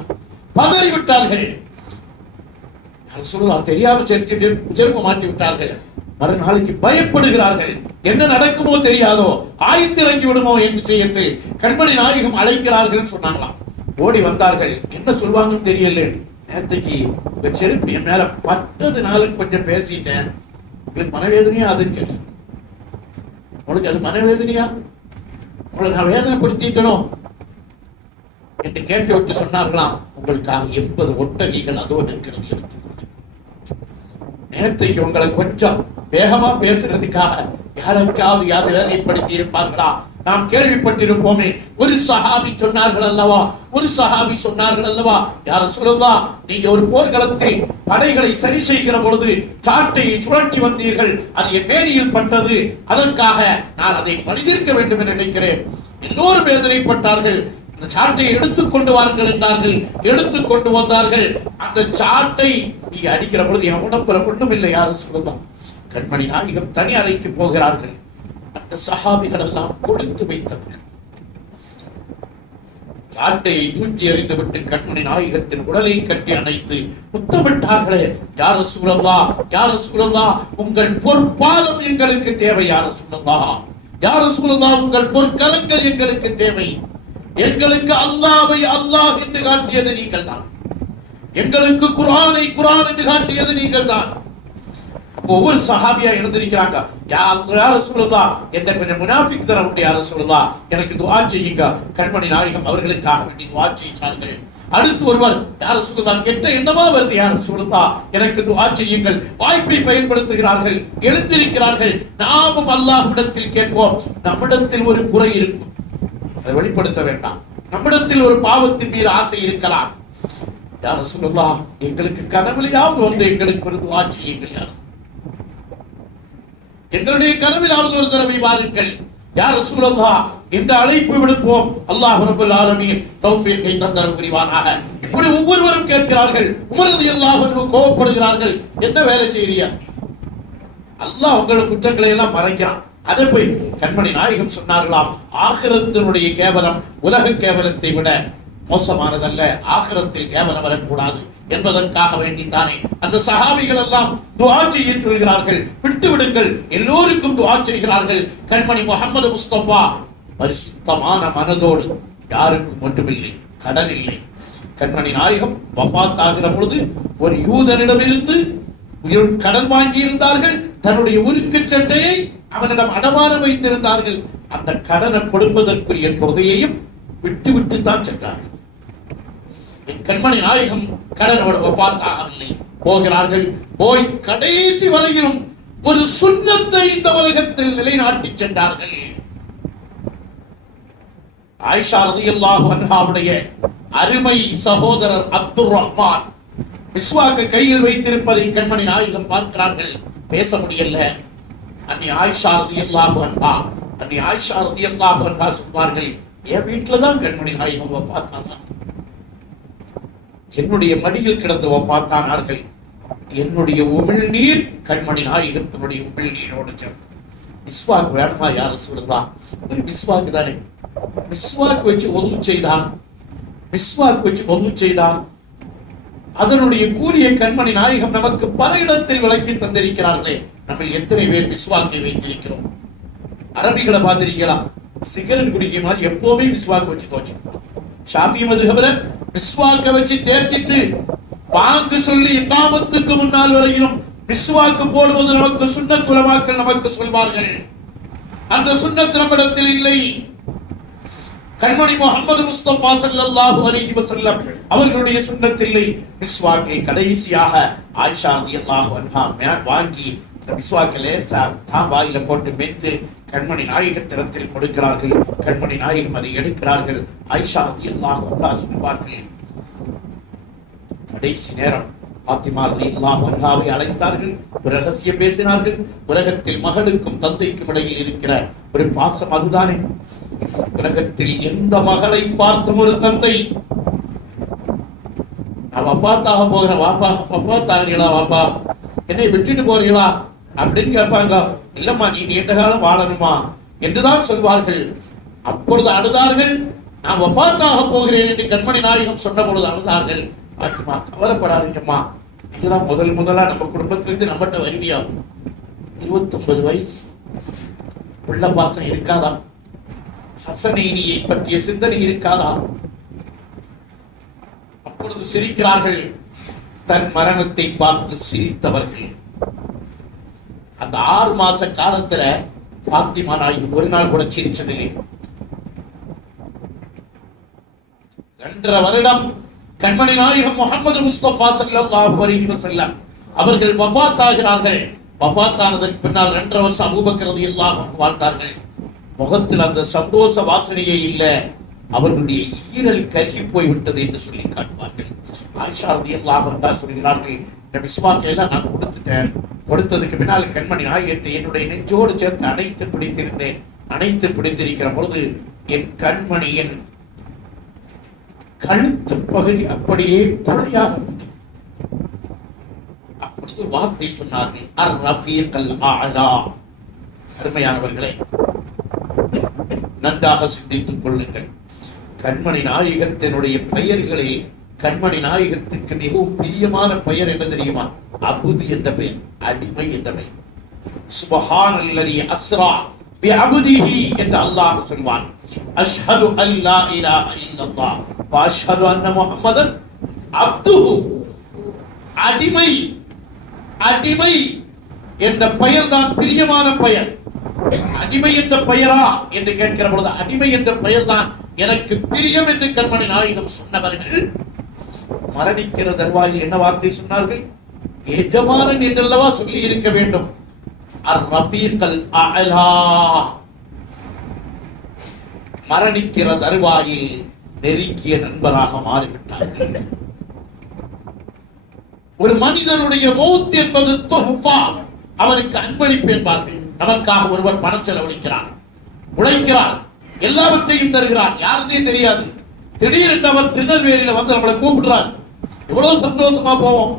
பதறி விட்டார்கள். சொல்லலாம், தெரியாம செருப்பு மாற்றி விட்டார்கள். மறுநாளைக்கு பயப்படுகிறார்கள், என்ன நடக்குமோ தெரியாதோ, ஆயத்திறங்கி விடுமோ என் விஷயத்தை கண்மணி நாயகம் அழைக்கிறார்கள் சொன்னாங்களாம். ஓடி வந்தார்கள், என்ன சொல்வாங்கன்னு தெரியல. நேற்றுக்கு இந்த செருப்பு என் மேல பட்டதுனால கொஞ்சம் பேசிட்டேன், உங்களுக்கு மனவேதனையா? அதுக்கு உங்களுக்கு அது மனவேதனையா? உங்களை நான் வேதனைப்படுத்திட்டனும் என்று கேட்டு விட்டு சொன்னார்களாம், உங்களுக்காக 80 ஒட்டகைகள் அதோ நிற்கிறது, எடுத்து நேற்றைக்கு உங்களை கொஞ்சம் வேகமா பேசுறதுக்காக யாருக்காவது யார் வேதனைப்படுத்தி இருப்பார்களா? நாம் கேள்விப்பட்டிருப்போமே, ஒரு சஹாபி சொன்னார்கள் அல்லவா, யார சொல்லலாம், நீங்க ஒரு போர்க்களத்தில் படைகளை சரி செய்கிற பொழுது சாட்டையை சுழட்டி வந்தீர்கள், அது என் மேனியில் பட்டது, அதற்காக நான் அதை பழிதீர்க்க வேண்டும் என்று நினைக்கிறேன். எல்லோரும் வேதனைப்பட்டார்கள். அந்த சாட்டை எடுத்துக்கொண்டு வாருங்கள் என்றார்கள், எடுத்துக்கொண்டு வந்தார்கள். அந்த சாட்டை நீங்க அடிக்கிற பொழுது என் உடம்புல ஒன்றும் இல்லை, யாரும் சொல்லலாம். கண்மணி நாயகம் தனி அறைக்கு போகிறார்கள். அந்த சஹாபிகள் எல்லாம் கொடுத்து வைத்தவர்கள். சாட்டையை தூக்கி எறிந்து விட்டு கண்மணி நாயகத்தின் உடலை கட்டி அணைத்து முத்தமிட்டார்களே, யார சூழல்லா, உங்கள் பொற்பாதம் எங்களுக்கு தேவை, யார சூழல்லா, உங்கள் பொற்கரங்கள் எங்களுக்கு தேவை. எங்களுக்கு அல்லாஹ்வை அல்லாஹ் என்று காட்டியது நீங்கள் தான், எங்களுக்கு குர்ஆனை குர்ஆன் என்று காட்டியது நீங்கள் தான். ஒவ்வொரு சஹாபியா எழுந்திருக்கிறாங்க, யா ரசூலுல்லாஹ், என்ன கொஞ்சம் முனாஃபிக் தர உண்டு, யா ரசூலுல்லாஹ், எனக்கு துஆ செய்யுங்க. கண்மணி நாயகம் அவர்களுக்காக வேண்டி துஆ செய்கிறார்கள். அடுத்து ஒருவர், யா ரசூலுல்லாஹ், கெட்ட எண்ணமா வருது, யா ரசூலுல்லாஹ், எனக்கு துஆ செய்யுங்கள். வாய்ப்பை பயன்படுத்துகிறார்கள், எழுந்திருக்கிறார்கள். நாமும் அல்லாஹ்விடத்தில் கேட்போம். நம்மிடத்தில் ஒரு குறை இருக்கும், அதை வெளிப்படுத்த வேண்டாம். நம்மிடத்தில் ஒரு பாவத்தின் மீது ஆசை இருக்கலாம். யா ரசூலுல்லாஹ், எங்களுக்கு கனவிலையாவது வந்து எங்களுக்கு ஒரு துஆ செய்யுங்கள், யா எங்களுடைய கனவிலாவது ஒரு தடவை வாருங்கள், யா ரசூலல்லாஹ் என்ற அழைப்பு விடுப்போம். அல்லாஹ் ரப்பல் ஆலமீன் தௌஃபீகை தந்தருள் புரிவானாக. இப்படி ஒவ்வொருவரும் கேட்கிறார்கள். உமர் ரலியல்லாஹு அன்ஹு கோபப்படுகிறார்கள், என்ன வேலை செய்றீங்க? அல்லாஹ் உங்கள் குற்றங்களை எல்லாம் மறைக்கிறான். அதை போய் கண்மணி நாயகம் சொன்னார்களாம், ஆகிரத்தினுடைய கேவலம் உலக கேவலத்தை விட மோசமானதல்ல, ஆகிரத்தில் கேவலம் வரக்கூடாது என்பதற்காக வேண்டித்தானே அந்த சஹாபிகள் எல்லாம் துஆ செய்ய சொல்கிறார்கள். விட்டு விடுங்கள், எல்லோருக்கும் துஆ செய்கிறார்கள். கண்மணி முஹம்மது முஸ்தபா பரிசுத்தமான மனதோடு, யாருக்கும் ஒன்றுமில்லை, கடன் இல்லை. கண்மணி நாயகம் வஃபாத் ஆகிற பொழுது ஒரு யூதனிடமிருந்து கடன் வாங்கி இருந்தார்கள். தன்னுடைய உருக்கு சட்டையை அவனிடம் அடமானம் வைத்திருந்தார்கள். அந்த கடனை கொடுப்பதற்குரிய தொகையையும் விட்டு விட்டு தான் சென்றார்கள். என் கண்மணி நாயகம் கடனோட வஃபாத் ஆகவில்லை, போகிறார்கள். போய் கடைசி வரையிலும் ஒரு சுன்னத்தை இந்த உலகத்தில் நிலைநாட்டி சென்றார்கள். ஆயிஷா ரலியல்லாஹு அன்ஹாவுடைய அருமை சகோதரர் அப்துர் ரஹ்மான் மிஸ்வாக்கை கையில் வைத்திருப்பதை கண்மணி நாயகம் பார்க்கிறார்கள். பேச முடியல. அன்னி ஆயிஷா ரலியல்லாஹு அன்ஹா சொன்னார்கள், என் வீட்டுலதான் கண்மணி நாயகம் வஃபாத்தானார்கள், என்னுடைய மடியில் கிடந்து வஃபாத்தானார்கள். என்னுடைய உமிழ்நீர் கண்மணி நாயகத்தினுடைய உமிழ்நீரோடு சேர்ந்து. மிஸ்வாக் வேணுமா யாரு சொல்லுதா? ஒரு மிஸ்வாக்கு தானே, மிஸ்வாக் வச்சு ஒன்று செய்தா, மிஸ்வாக் வச்சு ஒன்று செய்தா, அதனுடைய கூலிய கண்மணி நாயகம் நமக்கு பல இடத்தில் விளக்கி தந்திருக்கிறார்களே. நம்ம எத்தனை பேர் மிஸ்வாக்கை வைத்திருக்கிறோம்? அரபிகளை பார்த்திருக்கீங்களா? சிகரெட் குடிக்கிற மாதிரி எப்பவுமே மிஸ்வாக் வச்சு தோச்சிருப்பாங்க. ஷாஃபி மதுஹப்ல மிஸ்வாக்கை வச்சு தேய்ச்சிட்டு வாக்கு சொல்லி இகாமத்துக்கு முன்னால் வரையிலும் மிஸ்வாக்கு போடுவது நமக்கு சுன்னத் உலமாக்கள் நமக்கு சொல்வார்கள். அந்த சுன்னத் நம்மிடத்தில் இல்லை. கண்மணி முஹம்மது முஸ்தபா ஸல்லல்லாஹு அலைஹி வஸல்லம் அவர்களுடைய சுன்னத் இல்லை. மிஸ்வாக்கை கடைசியாக ஆயிஷா ரலியல்லாஹு அன்ஹா வாங்கி மிஸ்வாக்கிலே தாம் வாயில போட்டு மென்று கண்மணி நாயகத்திடத்தில் கொடுக்கிறார்கள். கண்மணி நாயகம் அதை எடுக்கிறார்கள். ஆயிஷா ரலியல்லாஹு அன்ஹா சொல்வார்கள், கடைசி நேரம் பாத்திமா ரலியல்லாஹு அன்ஹாவை அழைத்தார்கள். ஒரு ரகசியம் பேசினார்கள். உலகத்தில் மகளுக்கும் தந்தைக்கும் இடையில் இருக்கிற ஒரு பாசம் அதுதானே. உலகத்தில் எந்த மகளை பார்த்தும் ஒரு தந்தை நான் வஃபாத்தாக போகிறேன், வாப்பா வஃபாத்தாகிறீங்களா, வாப்பா என்னை விட்டுட்டு போறீங்களா அப்படின்னு கேட்பாங்க. இல்லம்மா, நீ நீண்ட காலம் வாழணுமா என்றுதான் சொல்வார்கள். அப்பொழுது அழுதார்கள். நான் வஃபாத்தாக போகிறேன் என்று கண்மணி நாயகம் சொன்ன பொழுது அழுதார்கள். பாத்திமா, கவலைப்படாதீங்கம்மா, நீங்கதான் முதலா நம்ம குடும்பத்திலிருந்து நம்மகிட்ட வருவியா? 29 வயசு, உள்ள பாசம் இருக்காதா? ஹசனைனியை பற்றிய சிந்தனை இருக்காதா? அப்பொழுது சிரிக்கிறார்கள். தன் மரணத்தை பார்த்து சிரித்தவர்கள். அந்த 6 மாச காலத்துல பாத்திமா நாயகி ஒரு நாள் கூட சிரிச்சதில்லை. 2.5 வருடம் கண்மணி நாயகம் முஹம்மது முஸ்தபா ஸல்லல்லாஹு அலைஹி வஸல்லம் அவர்கள் வஃபாத் ஆகிறார்கள். வஃபாத் ஆனதற்கு பின்னால் 2.5 வருஷம் அபூபக்கர் ரலியல்லாஹு அன்ஹு வாழ்ந்தார்கள். முகத்தில் அந்த சந்தோஷ வாசனையே இல்லை. அவர்களுடைய ஈரல் கருகி போய்விட்டது என்று சொல்லி காட்டுவார்கள். ஆயிஷா ரலியல்லாஹு அன்ஹா சொல்கிறார்கள், இந்த மிஸ்வாக்கை எல்லாம் நான் கொடுத்துட்டேன். கொடுத்ததுக்கு பின்னால் கண்மணி நாயகத்தை என்னுடைய நெஞ்சோடு சேர்த்து அணைத்து பிடித்திருந்தேன். அணைத்து பிடித்திருக்கிற பொழுது என் கண்மணியின் கழுத்து பகுதி அப்படியே கொலையாக. அப்பொழுது வார்த்தை சொன்னார்கள், அர் ரஃபீகல் அஅலா. அருமையானவர்களே, நன்றாக சிந்தித்துக் கொள்ளுங்கள். கண்மணி நாயகத்தினுடைய பெயர்களில் கண்மணி நாயகத்துக்கு மிகவும் பிரியமான பெயர் என்ன தெரியுமா? அபுது என்ற பெயர், அடிமை என்ற பெயர். சுப்ஹானல்லதி அஸ்ரா பி அபுதிஹி என்று அல்லாஹ் சொல்வான். அஷ்ஹது அல்லா இலாஹ இல்லல்லாஹ் வ அஷ்ஹது அன்ன முஹம்மதன் அப்துஹு. அடிமை, அடிமை என்ற பெயர் தான் பிரியமான பெயர். அடிமை என்ற பெயரா என்று கேட்கிற பொழுது அடிமை என்ற பெயர் தான் எனக்கு பிரியம் என்று கண்மணி நாயகம் சொன்னவர்கள் மரணிக்கிற தருவாயில் என்ன வார்த்தை சொன்னார்கள்? எஜமானன் என்றல்லவா சொல்லி இருக்க வேண்டும். அர் ரஃபீகல் அஅலா. மரணிக்கிற தருவாயில் நெருங்கிய நண்பராக மாறிவிட்டார்கள். ஒரு மனிதனுடைய மௌத் என்பது துஹ்ஃபா, அவனுக்கு அன்பளிப்பு என்பார்கள். நமக்காக ஒருவர் பணம் செலவழிக்கிறார், உழைக்கிறார், எல்லாவற்றையும் தருகிறார், யாருன்னே தெரியாது. திடீரென்று அவர் திருநெல்வேலியில வந்து நம்மளை கூப்பிடுறார். எவ்வளவு சந்தோஷமா போவோம்.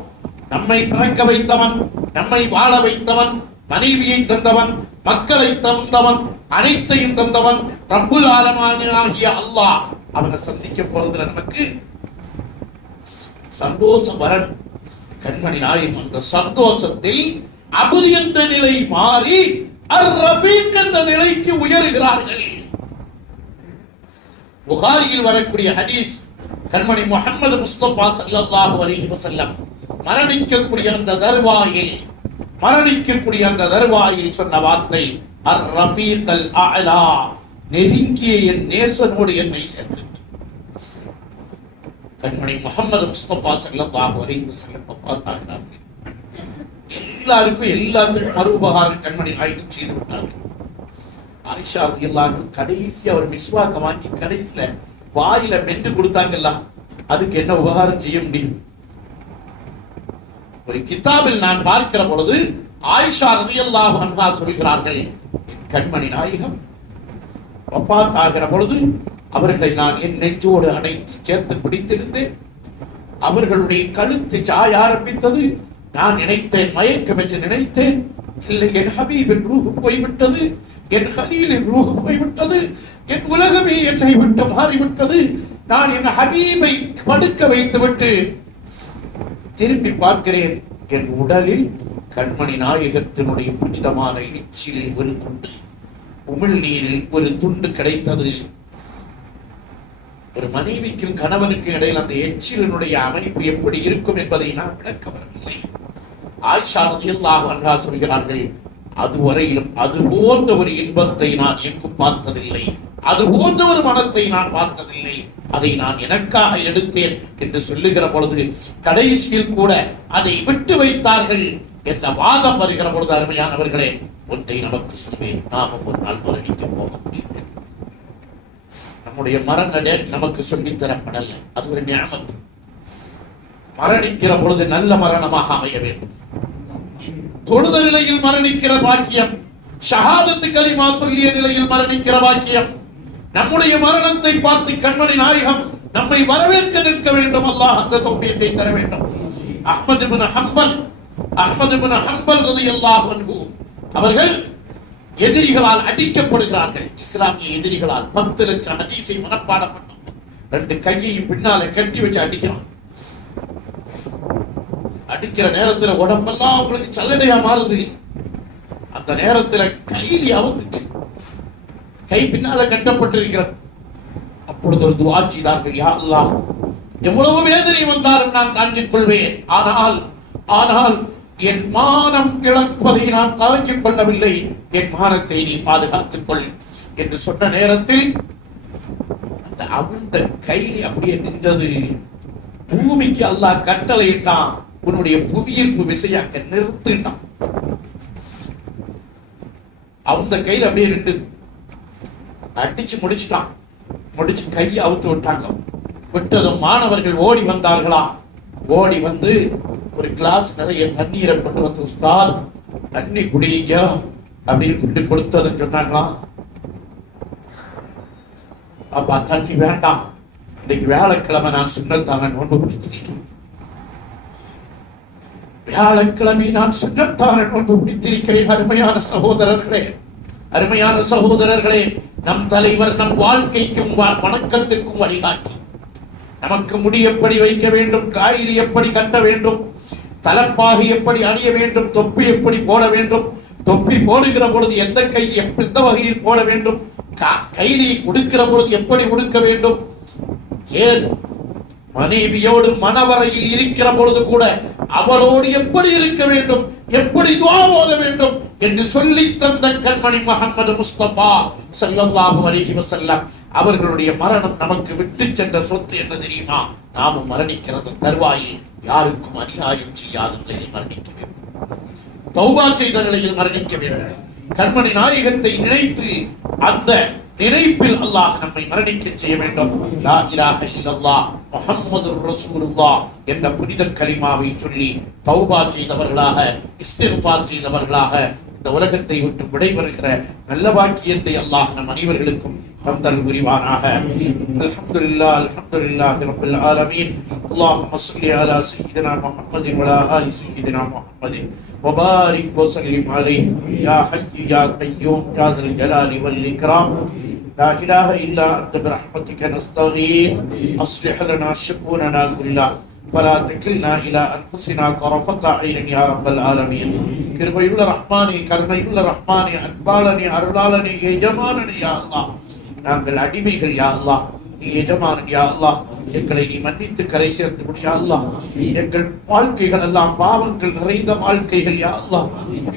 நம்மை பிறக்க வைத்தவன், நம்மை வாழ வைத்தவன், மனைவியை தந்தவன், மக்களை தந்தவன், அனைத்தையும் தந்தவன் ரப்புல் ஆலமீன் ஆகிய அல்லாஹ். அவனை சந்திக்க போறதுல நமக்கு சந்தோஷம் வரணும். கண்மணி நாயகம் அந்த சந்தோஷத்தில் அபு என்ற நிலை மாறி அர் ரஃபீக் என்ற நிலைக்கு உயர்கிறார்கள். புகாரியில் வரக்கூடிய ஹதீஸ், கண்மணி முஹம்மது முஸ்தபா ஸல்லல்லாஹு அலைஹி வஸல்லம் மரணிக்கக்கூடிய அந்த தர்வாயில் சொன்ன வார்த்தை அர் ரஃபீக் அல் அலா, நெருங்கிய என் நேசனோடு என்னை சேர்த்து. கண்மணி முஹம்மது முஸ்தபா ஸல்லல்லாஹு அலைஹி வஸல்லம் வஃபாத்தாகிறார்கள். எல்லாத்துக்கும் மறுபகாரம் கண்மணி நாயகம் செய்து விட்டார்கள். ஆயிஷா ரலியல்லாஹு அன்ஹா கடைசி அவர் மிஸ்வாக்க வாங்கி கடைசியில வாயில மென்று கொடுத்தாங்கல்ல, அதுக்கு என்ன உபகாரம் செய்ய முடியும்? ஒரு கிதாபில் நான் பார்க்கிற பொழுது ஆயிஷா ரலியல்லாஹு அன்ஹா சொல்கிறார்கள், கண்மணி நாயகம் வஃபாத் ஆகிற பொழுது அவர்களை நான் என் நெஞ்சோடு அணைத்து சேர்த்து பிடித்திருந்தேன். அவர்களுடைய கழுத்து சாய ஆரம்பித்தது. நான் நினைத்தேன் மயக்கம் என்று நினைத்தேன். இல்லை, என் ஹபீபின் ரூஹ் போய்விட்டது, என் ஹலீலின் ரூஹ் போய்விட்டது, என் உலகமே என்னை விட்டு மாறிவிட்டது. நான் என் ஹபீபை படுக்க வைத்துவிட்டு திரும்பி பார்க்கிறேன். என் உடலில் கண்மணி நாயகத்தினுடைய புனிதமான எச்சிலில் ஒரு துண்டு, உமிழ்நீரில் ஒரு துண்டு கிடைத்தது. ஒரு மனைவிக்கும் கணவனுக்கும் இடையில் அந்த எச்சிலினுடைய அமைப்பு எப்படி இருக்கும் என்பதை நான் விளக்க வரவில்லை. ஆயிஷா ரலியல்லாஹு அன்ஹா சொல்கிறார்கள், அதுவரையிலும் அது போன்ற ஒரு இன்பத்தை நான் எங்கும் பார்த்ததில்லை, அது போன்ற ஒரு மனத்தை நான் பார்த்ததில்லை. அதை நான் எனக்காக எடுத்தேன் என்று சொல்லுகிற பொழுது கடைசியில் கூட அதை விட்டு வைத்தார்கள் என்ற வாதம் வருகிற பொழுது, அருமையானவர்களே, ஒன்றை நமக்கு சொல்வேன், நாமும் ஒரு நாள் மரணிக்க போக முடியும். நம்முடைய மரண டேட் நமக்கு சொல்லித்தரப்படல, அது ஒரு நியமத். மரணிக்கிற பொழுது நல்ல மரணமாக அமைய வேண்டும். தொழுத நிலையில் மரணிக்கிற பாக்கியம், ஷஹாதத்து கலிமா சொல்லிய நிலையில் மரணிக்கிற பாக்கியம். நம்முடைய மரணத்தை பார்த்து கண்மணி நாயகம் நம்மை வரவேற்க நிற்க வேண்டும். அல்லாஹ் அந்த தௌஃபீகை தர வேண்டும். அஹ்மத் இப்னு ஹம்பல் ரலியல்லாஹு அன்ஹு அவர்கள் எதிரிகளால் அடிக்கப்படுகிறார்கள். இஸ்லாமிய எதிரிகளால் 10 லட்சம் ஹதீஸை மனப்பாடம் பண்ணோம். 2 கையையும் பின்னால கட்டி வச்சு அடிக்கிறான். அடிக்கிற நேரத்துல உடம்பெல்லாம் உங்களுக்கு சல்லடையா மாறுது. அந்த நேரத்துல கையில அவுத்துச்சு, கை பின்னால கட்டப்பட்டிருக்கிறது. அப்பொழுது ஒரு துஆ செய்தார்கள், யா அல்லாஹ், எவ்வளவு வேதனை வந்தாலும் நான் தாங்கிக் கொள்வேன், ஆனால் என் மானம் இழப்பதை நான் தாங்கிக் கொள்ளவில்லை, என் மானத்தை நீ பாதுகாத்துக் கொள் என்று சொன்ன நேரத்தில் அந்த அவிழ்ந்த கைலி அப்படியே நின்றது. பூமிக்கு அல்லாஹ் கட்டளையிட்டான், உன்னுடைய புவியீர்ப்பு விசையாக்க நிறுத்திட்டான். அந்த கையில அப்படியே நின்றது. அடிச்சு முடிச்சுட்டான். முடிச்சு கையை அவுத்து விட்டாங்க. விட்டதும் மாணவர்கள் ஓடி வந்தார்களா. ஓடி வந்து ஒரு கிளாஸ் நிறைய தண்ணீரை கொண்டு வந்து, உஸ்தாத் தண்ணி குடிங்க அப்படின்னு கொண்டு கொடுத்ததுன்னு சொன்னாங்களாம். அப்பா தண்ணி வேண்டாம், இன்னைக்கு வியாழக்கிழமை நான் சுண்ணத்தான நோன்பு பிடித்திருக்கிறேன், வியாழக்கிழமை நான் சுண்ணத்தான நோன்பு பிடித்திருக்கிறேன். அருமையான சகோதரர்களே, நம் தலைவர் நம் வாழ்க்கைக்கும் வணக்கத்திற்கும் வழிகாட்டி, நமக்கு முடி எப்படி வைக்க வேண்டும், காயிரி எப்படி கட்ட வேண்டும், தலப்பாகி எப்படி அணிய வேண்டும், தொப்பி எப்படி போட வேண்டும், தொப்பி போடுகிற பொழுது எந்த கை எந்த வகையில் போட வேண்டும், கைலி உடுக்கிற பொழுது எப்படி உடுக்க வேண்டும், ஏன் மனைவியோடு மணவரையில் இருக்கிற பொழுது கூட அவளோடு எப்படி இருக்க வேண்டும், எப்படி துஆ ஓத வேண்டும் என்று சொல்லி தந்த கண்மணி முஹம்மது முஸ்தபா ஸல்லல்லாஹு அலைஹி வஸல்லம் அவர்களுடைய மரணம் நமக்கு விட்டு சென்ற சொத்து என்ன தெரியுமா? நாமும் மரணிக்கிறது தருவாயில் யாருக்கும் அநியாயம் செய்யாத நிலையில் மரணிக்க வேண்டும், தௌபா செய்த நிலையில் மரணிக்க வேண்டும். கண்மணி நாயகத்தை நினைத்து அந்த நினைப்பில் அல்லாஹ் நம்மை மரணிக்க செய்ய வேண்டும். லா இலாஹ இல்லல்லாஹ் முஹம்மதுர் ரசூலுல்லாஹ் என்ற புனித கலிமாவை சொல்லி தௌபா செய்தவர்களாக, இஸ்திக்ஃபார் செய்தவர்களாக இந்த உலகத்தை விட்டு விடைபெறுகிற நல்ல பாக்கியத்தை அல்லாஹ் நம் அனைவர்களுக்கும் தந்தல் புரிவானாக. அல்ஹம்துலில்லாஹி ரப்பில் ஆலமீன். அல்லாஹும்ம ஸல்லி அலா சய்யிதினா முஹம்மதின் வ அலா ஆலி சய்யிதினா முஹம்மதின் வ பாரிக் வ ஸல்லிம் அலைஹி யா ஹய்யு யா கய்யூம் யா தல் ஜலாலி வல் இக்ராம். لا إله إلا أنت برحمتك نستغيث أصلح لنا شؤوننا كلها فلا تكلنا إلى أنفسنا طرفة عين يا رب العالمين. கிருபையுள்ள ரஹ்மானே, கருணையுள்ள ரஹ்மானே, அன்பாளனே, அருளாளனே, எஜமானனே யா அல்லாஹ். நாங்கள் அடிமைகள் யா அல்லாஹ், நீ எஜமானன் யா அல்லாஹ். எங்களை நீ மன்னித்து கரை சேர்த்து விடு யா அல்லாஹ். எங்கள் வாழ்க்கைகள் எல்லாம் பாவங்கள் நிறைந்த வாழ்க்கைகள் யா அல்லாஹ்.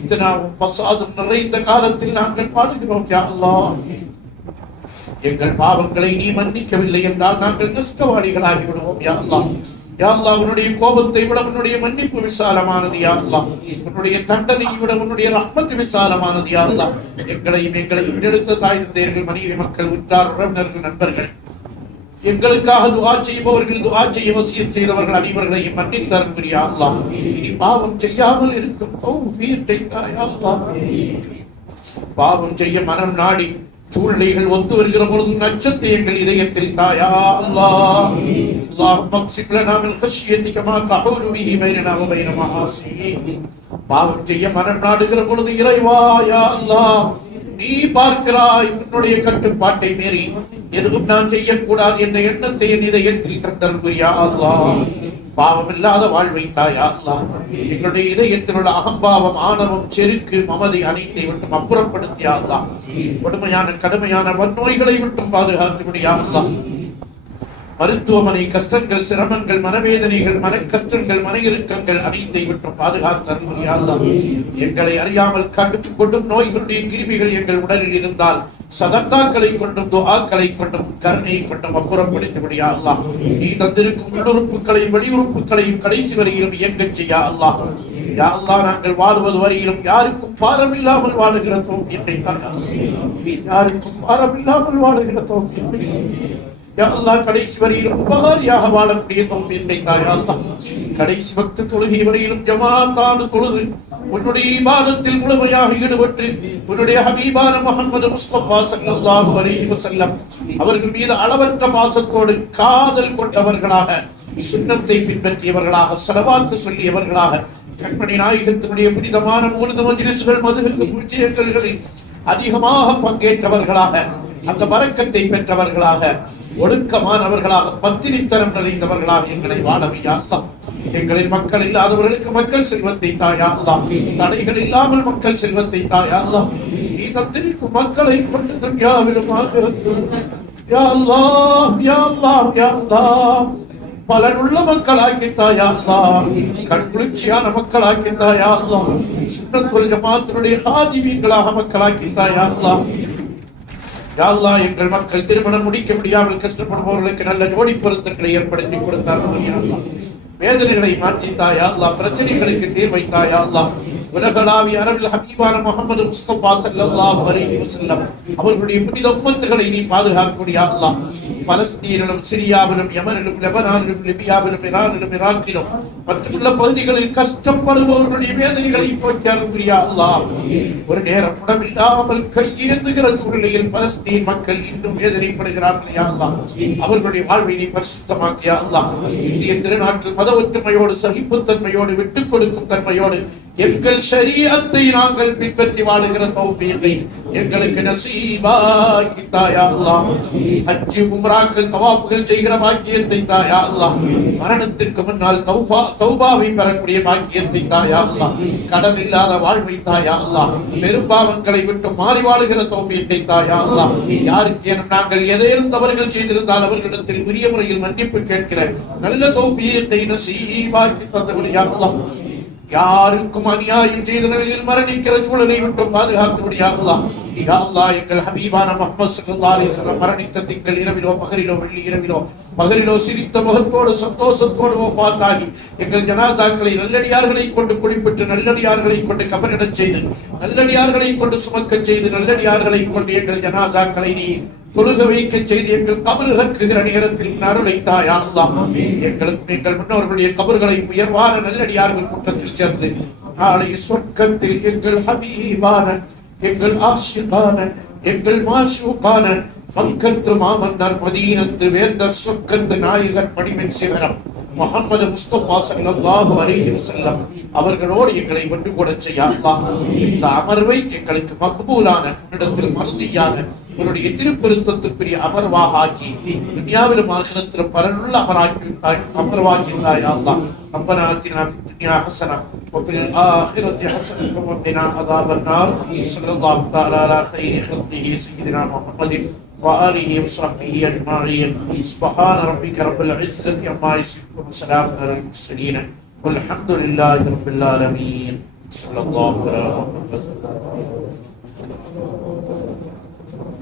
இத்தனாவும் ஃபஸாதும் நிறைந்த காலத்தில் நாங்கள் பாடுகிறோம் யா அல்லாஹ். எங்கள் பாவங்களை நீ மன்னிக்கவில்லை என்றால் நாங்கள் நஷ்டவாளிகளாகி விடுவோம் யா அல்லாஹ். யா அல்லாஹ், உன்னுடைய கோபத்தை விட உன்னுடைய மன்னிப்பு விசாலமானது யா அல்லாஹ். உன்னுடைய தண்டனையை விட உன்னுடைய ரஹ்மத் விசாலமானது யா அல்லாஹ். எங்களையும் எடுத்த தாய் தந்தையர்கள், மனைவி, மக்கள், உற்றார், உறவினர்கள், நண்பர்கள், எங்களுக்காக துஆ செய்பவர்கள், துஆ செய்ய வசியத் செய்தவர்கள் அனைவர்களையும் மன்னித்து அருள்புரி யா அல்லாஹ். இனி பாவம் செய்யாமல் இருக்கும் தௌஃபீக்கை தா யா அல்லாஹ். பாவம் செய்ய மனம் நாடி சூழ்நிலைகள் ஒத்து வருகிற பொழுது நச்சத்தை எங்கள் இதயத்தில் தாயா அல்லாஹ். اللهم اقسم لنا من خشيتك ما تحول به بيننا وبين معاصيك. பாவம் செய்ய மனம் நாடுகிற பொழுது இறைவா யா அல்லாஹ், நீ பார்க்கிறாய், உன்னுடைய கட்டுப்பாட்டை மீறி எதுவும் நான் செய்யக்கூடாது என்ற எண்ணத்தை என் இதயத்தில் தந்தருள் யா அல்லாஹ். பாவம் இல்லாத வாழ்வை தாயா அல்லாஹ். எங்களுடைய இதயத்தில் உள்ள அகம்பாவம், ஆணவம், செருக்கு, மமதை அனைத்தை விட்டும் அப்புறப்படுத்தியா அல்லாஹ். கொடுமையான கடுமையான வன்நோய்களை விட்டும் பாதுகாத்து விடியா அல்லாஹ். மருத்துவமனை கஷ்டங்கள், சிரமங்கள், மனவேதனைகள், மன கஷ்டங்கள், மன இறுக்கங்கள் அனைத்தை விட்டும் பாதுகாத்து அருள்புரியா அல்லாஹ். எங்களை அறியாமல் கடுப்பு கொண்டும் நோய்களுடைய கிருமிகள் எங்கள் உடலில் இருந்தால் சதக்காக்களை கொண்டும், துஆக்களை கொண்டும், கருணையை கொண்டும் அப்புறப்படுத்தி விடியா அல்லாஹ். நீ தந்திருக்கும் உள்ளுறுப்புகளையும் வெளியுறுப்புகளையும் கடைசி வரையிலும் இயங்கச் செய்யா அல்லாஹ். யா அல்லாஹ், நாங்கள் வாழுவது வரையிலும் யாருக்கும் பாரமில்லாமல் வாழுகிற தௌஃபீக்கை தா யா அல்லாஹ். யாருக்கும் பாரமில்லாமல் வாழுகிற தௌஃபீக்கை யா அல்லாஹ். கடைசி வரையிலும் உபகாரியாக வாழக்கூடிய தௌஃபீக்கை தா யா அல்லாஹ். கடைசி வக்து தொழுகை வரையிலும் ஜமாத்தான தொழுது உன்னுடைய இபாதத்தில் முழுமையாக ஈடுபட்டு உன்னுடைய ஹபீபான முஹம்மது முஸ்தபா ஸல்லல்லாஹு அலைஹி வஸல்லம் அவர்கள் மீது அளவற்ற பாசத்தோடு காதல் கொண்டவர்களாக, சுன்னத்தை பின்பற்றியவர்களாக, ஸலவாத்து சொல்லியவர்களாக, கண்மணி நாயகத்தினுடைய புனிதமான மூலித மஜ்லிஸ்கள், மதுஹுல் பூஜைகளில் அதிகமாக பங்கேற்றவர்களாக, அந்த பரக்கத்தை பெற்றவர்களாக, ஒழுக்கமானவர்களாக, பத்தினித்தனம் நிறைந்தவர்களாக எங்களை வாழவையா அல்லாஹ். எங்களின் மக்கள் இல்லாதவர்களுக்கு மக்கள் செல்வத்தை தாயா அல்லாஹ். தடைகள் இல்லாமல் மக்கள் செல்வத்தை தாயா அல்லாஹ். நீ தந்திருக்கும் மக்களை கொண்டு துன்யாவிலும் ஆகிரத்திலும் யா அல்லாஹ், யா அல்லாஹ், யா அல்லாஹ் பலனுள்ள மக்களாக்கி தாயா அல்லாஹ். கண்குளிர்ச்சியான மக்களாக்கி தாயா அல்லாஹ். சுன்னத் வல் ஜமாஅத்தினுடைய ஹாதிமீன்களாக மக்களாக்கி தாயா அல்லாஹ். யா அல்லாஹ், எங்கள் மக்கள் திருமணம் முடிக்க முடியாமல் கஷ்டப்படுபவர்களுக்கு நல்ல ஜோடி பொருத்தங்களை ஏற்படுத்தி கொடுத்தார்கள் யா அல்லாஹ். வேதனைகளை மாற்றி தாயா அல்லாஹ். பிரச்சனைகளுக்கு தீர்வை தாயா அல்லாஹ். உலகளாவிய அரபில் ஹபீபான முஹம்மது முஸ்தபா ஸல்லல்லாஹு அலைஹி வஸல்லம் அவர்களுடைய புனித உம்மத்துகளை நீ பாதுகாத்து யா அல்லாஹ். பலஸ்தீனிலும், சிரியாவிலும், யமனிலும், லெபனானிலும், லிபியாவிலும், ஈரானிலும், ஈராக்கிலும் மற்றுள்ள பகுதிகளில் கஷ்டப்படுபவர்களுடைய வேதனைகளை போக்கியார்கள் யா அல்லாஹ். ஒரு நேரம் உடமில்லாமல் கையேந்துகிற சூழ்நிலையில் பலஸ்தீன் மக்கள் இன்னும் வேதனைப்படுகிறார்கள் யா அல்லாஹ். அவர்களுடைய வாழ்வை நீ பரிசுத்தமாக்கு யா அல்லாஹ். இந்திய திருநாட்டில் மத ஒற்றுமையோடு, சகிப்புத்தன்மையோடு, விட்டுக் கொடுக்கும் தன்மையோடு எங்கள் ஷரீஅத்தை நாங்கள் பின்பற்றி வாழுகிற தௌஃபீக்கை எங்களுக்கு நசீபாக்கி தா யா அல்லாஹ். ஹஜ், உம்ராக்கள், தவாஃப்கள் செய்கிற பாக்கியத்தை தா யா அல்லாஹ். மரணத்திற்கு முன்னால் தௌபாவை பெறக்கூடிய பாக்கியத்தை தா யா அல்லாஹ். கடன் இல்லாத வாழ்வை தா யா அல்லாஹ். பெரும்பாவங்களை விட்டு மாறி வாழுகிற தௌஃபீக்கை தா யா அல்லாஹ். யாருக்கேனும் நாங்கள் எதையும் தவறுகள் செய்திருந்தால் அவர்களிடத்தில் உரிய முறையில் மன்னிப்பு கேட்கிற நல்ல தௌஃபீக்கை நசீபாக்கி தந்தபடி யா அல்லாஹ். யாருக்கும் அநியாயம் செய்த நிலையில் மரணிக்கிற சூழலை விட்டு பாதுகாத்து விடு யா அல்லாஹ். யா அல்லாஹ், எங்கள் ஹபீபான முஹம்மது ஸல்லல்லாஹு அலைஹி வஸல்லம் மரணித்த திங்கள் இரவிலோ, பகலிலோ, வெள்ளி இரவிலோ, பகலிலோ சிரித்த முகத்தோடு, சந்தோஷத்தோடு வஃபாத்தாகி எங்கள் ஜனாசாக்களை நல்லடியார்களை கொண்டு குளிப்பிட்டு, நல்லடியார்களை கொண்டு கஃனிடச் செய்து, நல்லடியார்களை கொண்டு சுமக்கச் செய்து, நல்லடியார்களை கொண்டு எங்கள் ஜனாசாக்களை நீ தொழுக வைக்க செய்து எங்கள் கபர் இறக்குகிற நேரத்தில் அருளை தா யா அல்லாஹ். எங்களுக்கும் எங்கள் முன்னோர்களுடைய கபர்களை உயர்வான நல்லடியார்கள் கூட்டத்தில் சேர்த்து நாளை சொர்க்கத்தில் எங்கள் ஹபீபான, எங்கள் ஆஷிகான, எங்கள் மாஷூகான மக்கத்து மாமன்னர், மதீனத்து வேந்தர், சொர்க்கத்து நாயகர், மணிமென் சிகரம் முஹம்மது முஸ்தபா ஸல்லல்லாஹு அலைஹி வஸல்லம் அவர்களோடு எங்களை ஒன்று கூட செய்ய அல்லாஹ் இந்த அமர்வை எங்களுக்கு மக்பூலான உன்னிடத்தில் மருதியான உன்னுடைய திருப்பெருத்தத்துக்குரிய அமர்வாக ஆக்கி துன்யாவிலும் ஆகிரத்திலும் பரனுள்ள அமர்வாக்கித்தாய் அல்லாஹ். ربنا آتنا في الدنيا حسنة وفي الآخرة حسنة وقنا عذاب النار. صلى الله تعالى على خير خلقه سيدنا محمد وآله وصحبه أجمعين. سبحان ربك رب العزة عما يصفون وسلام على المرسلين والحمد لله رب العالمين. صلى الله على محمد.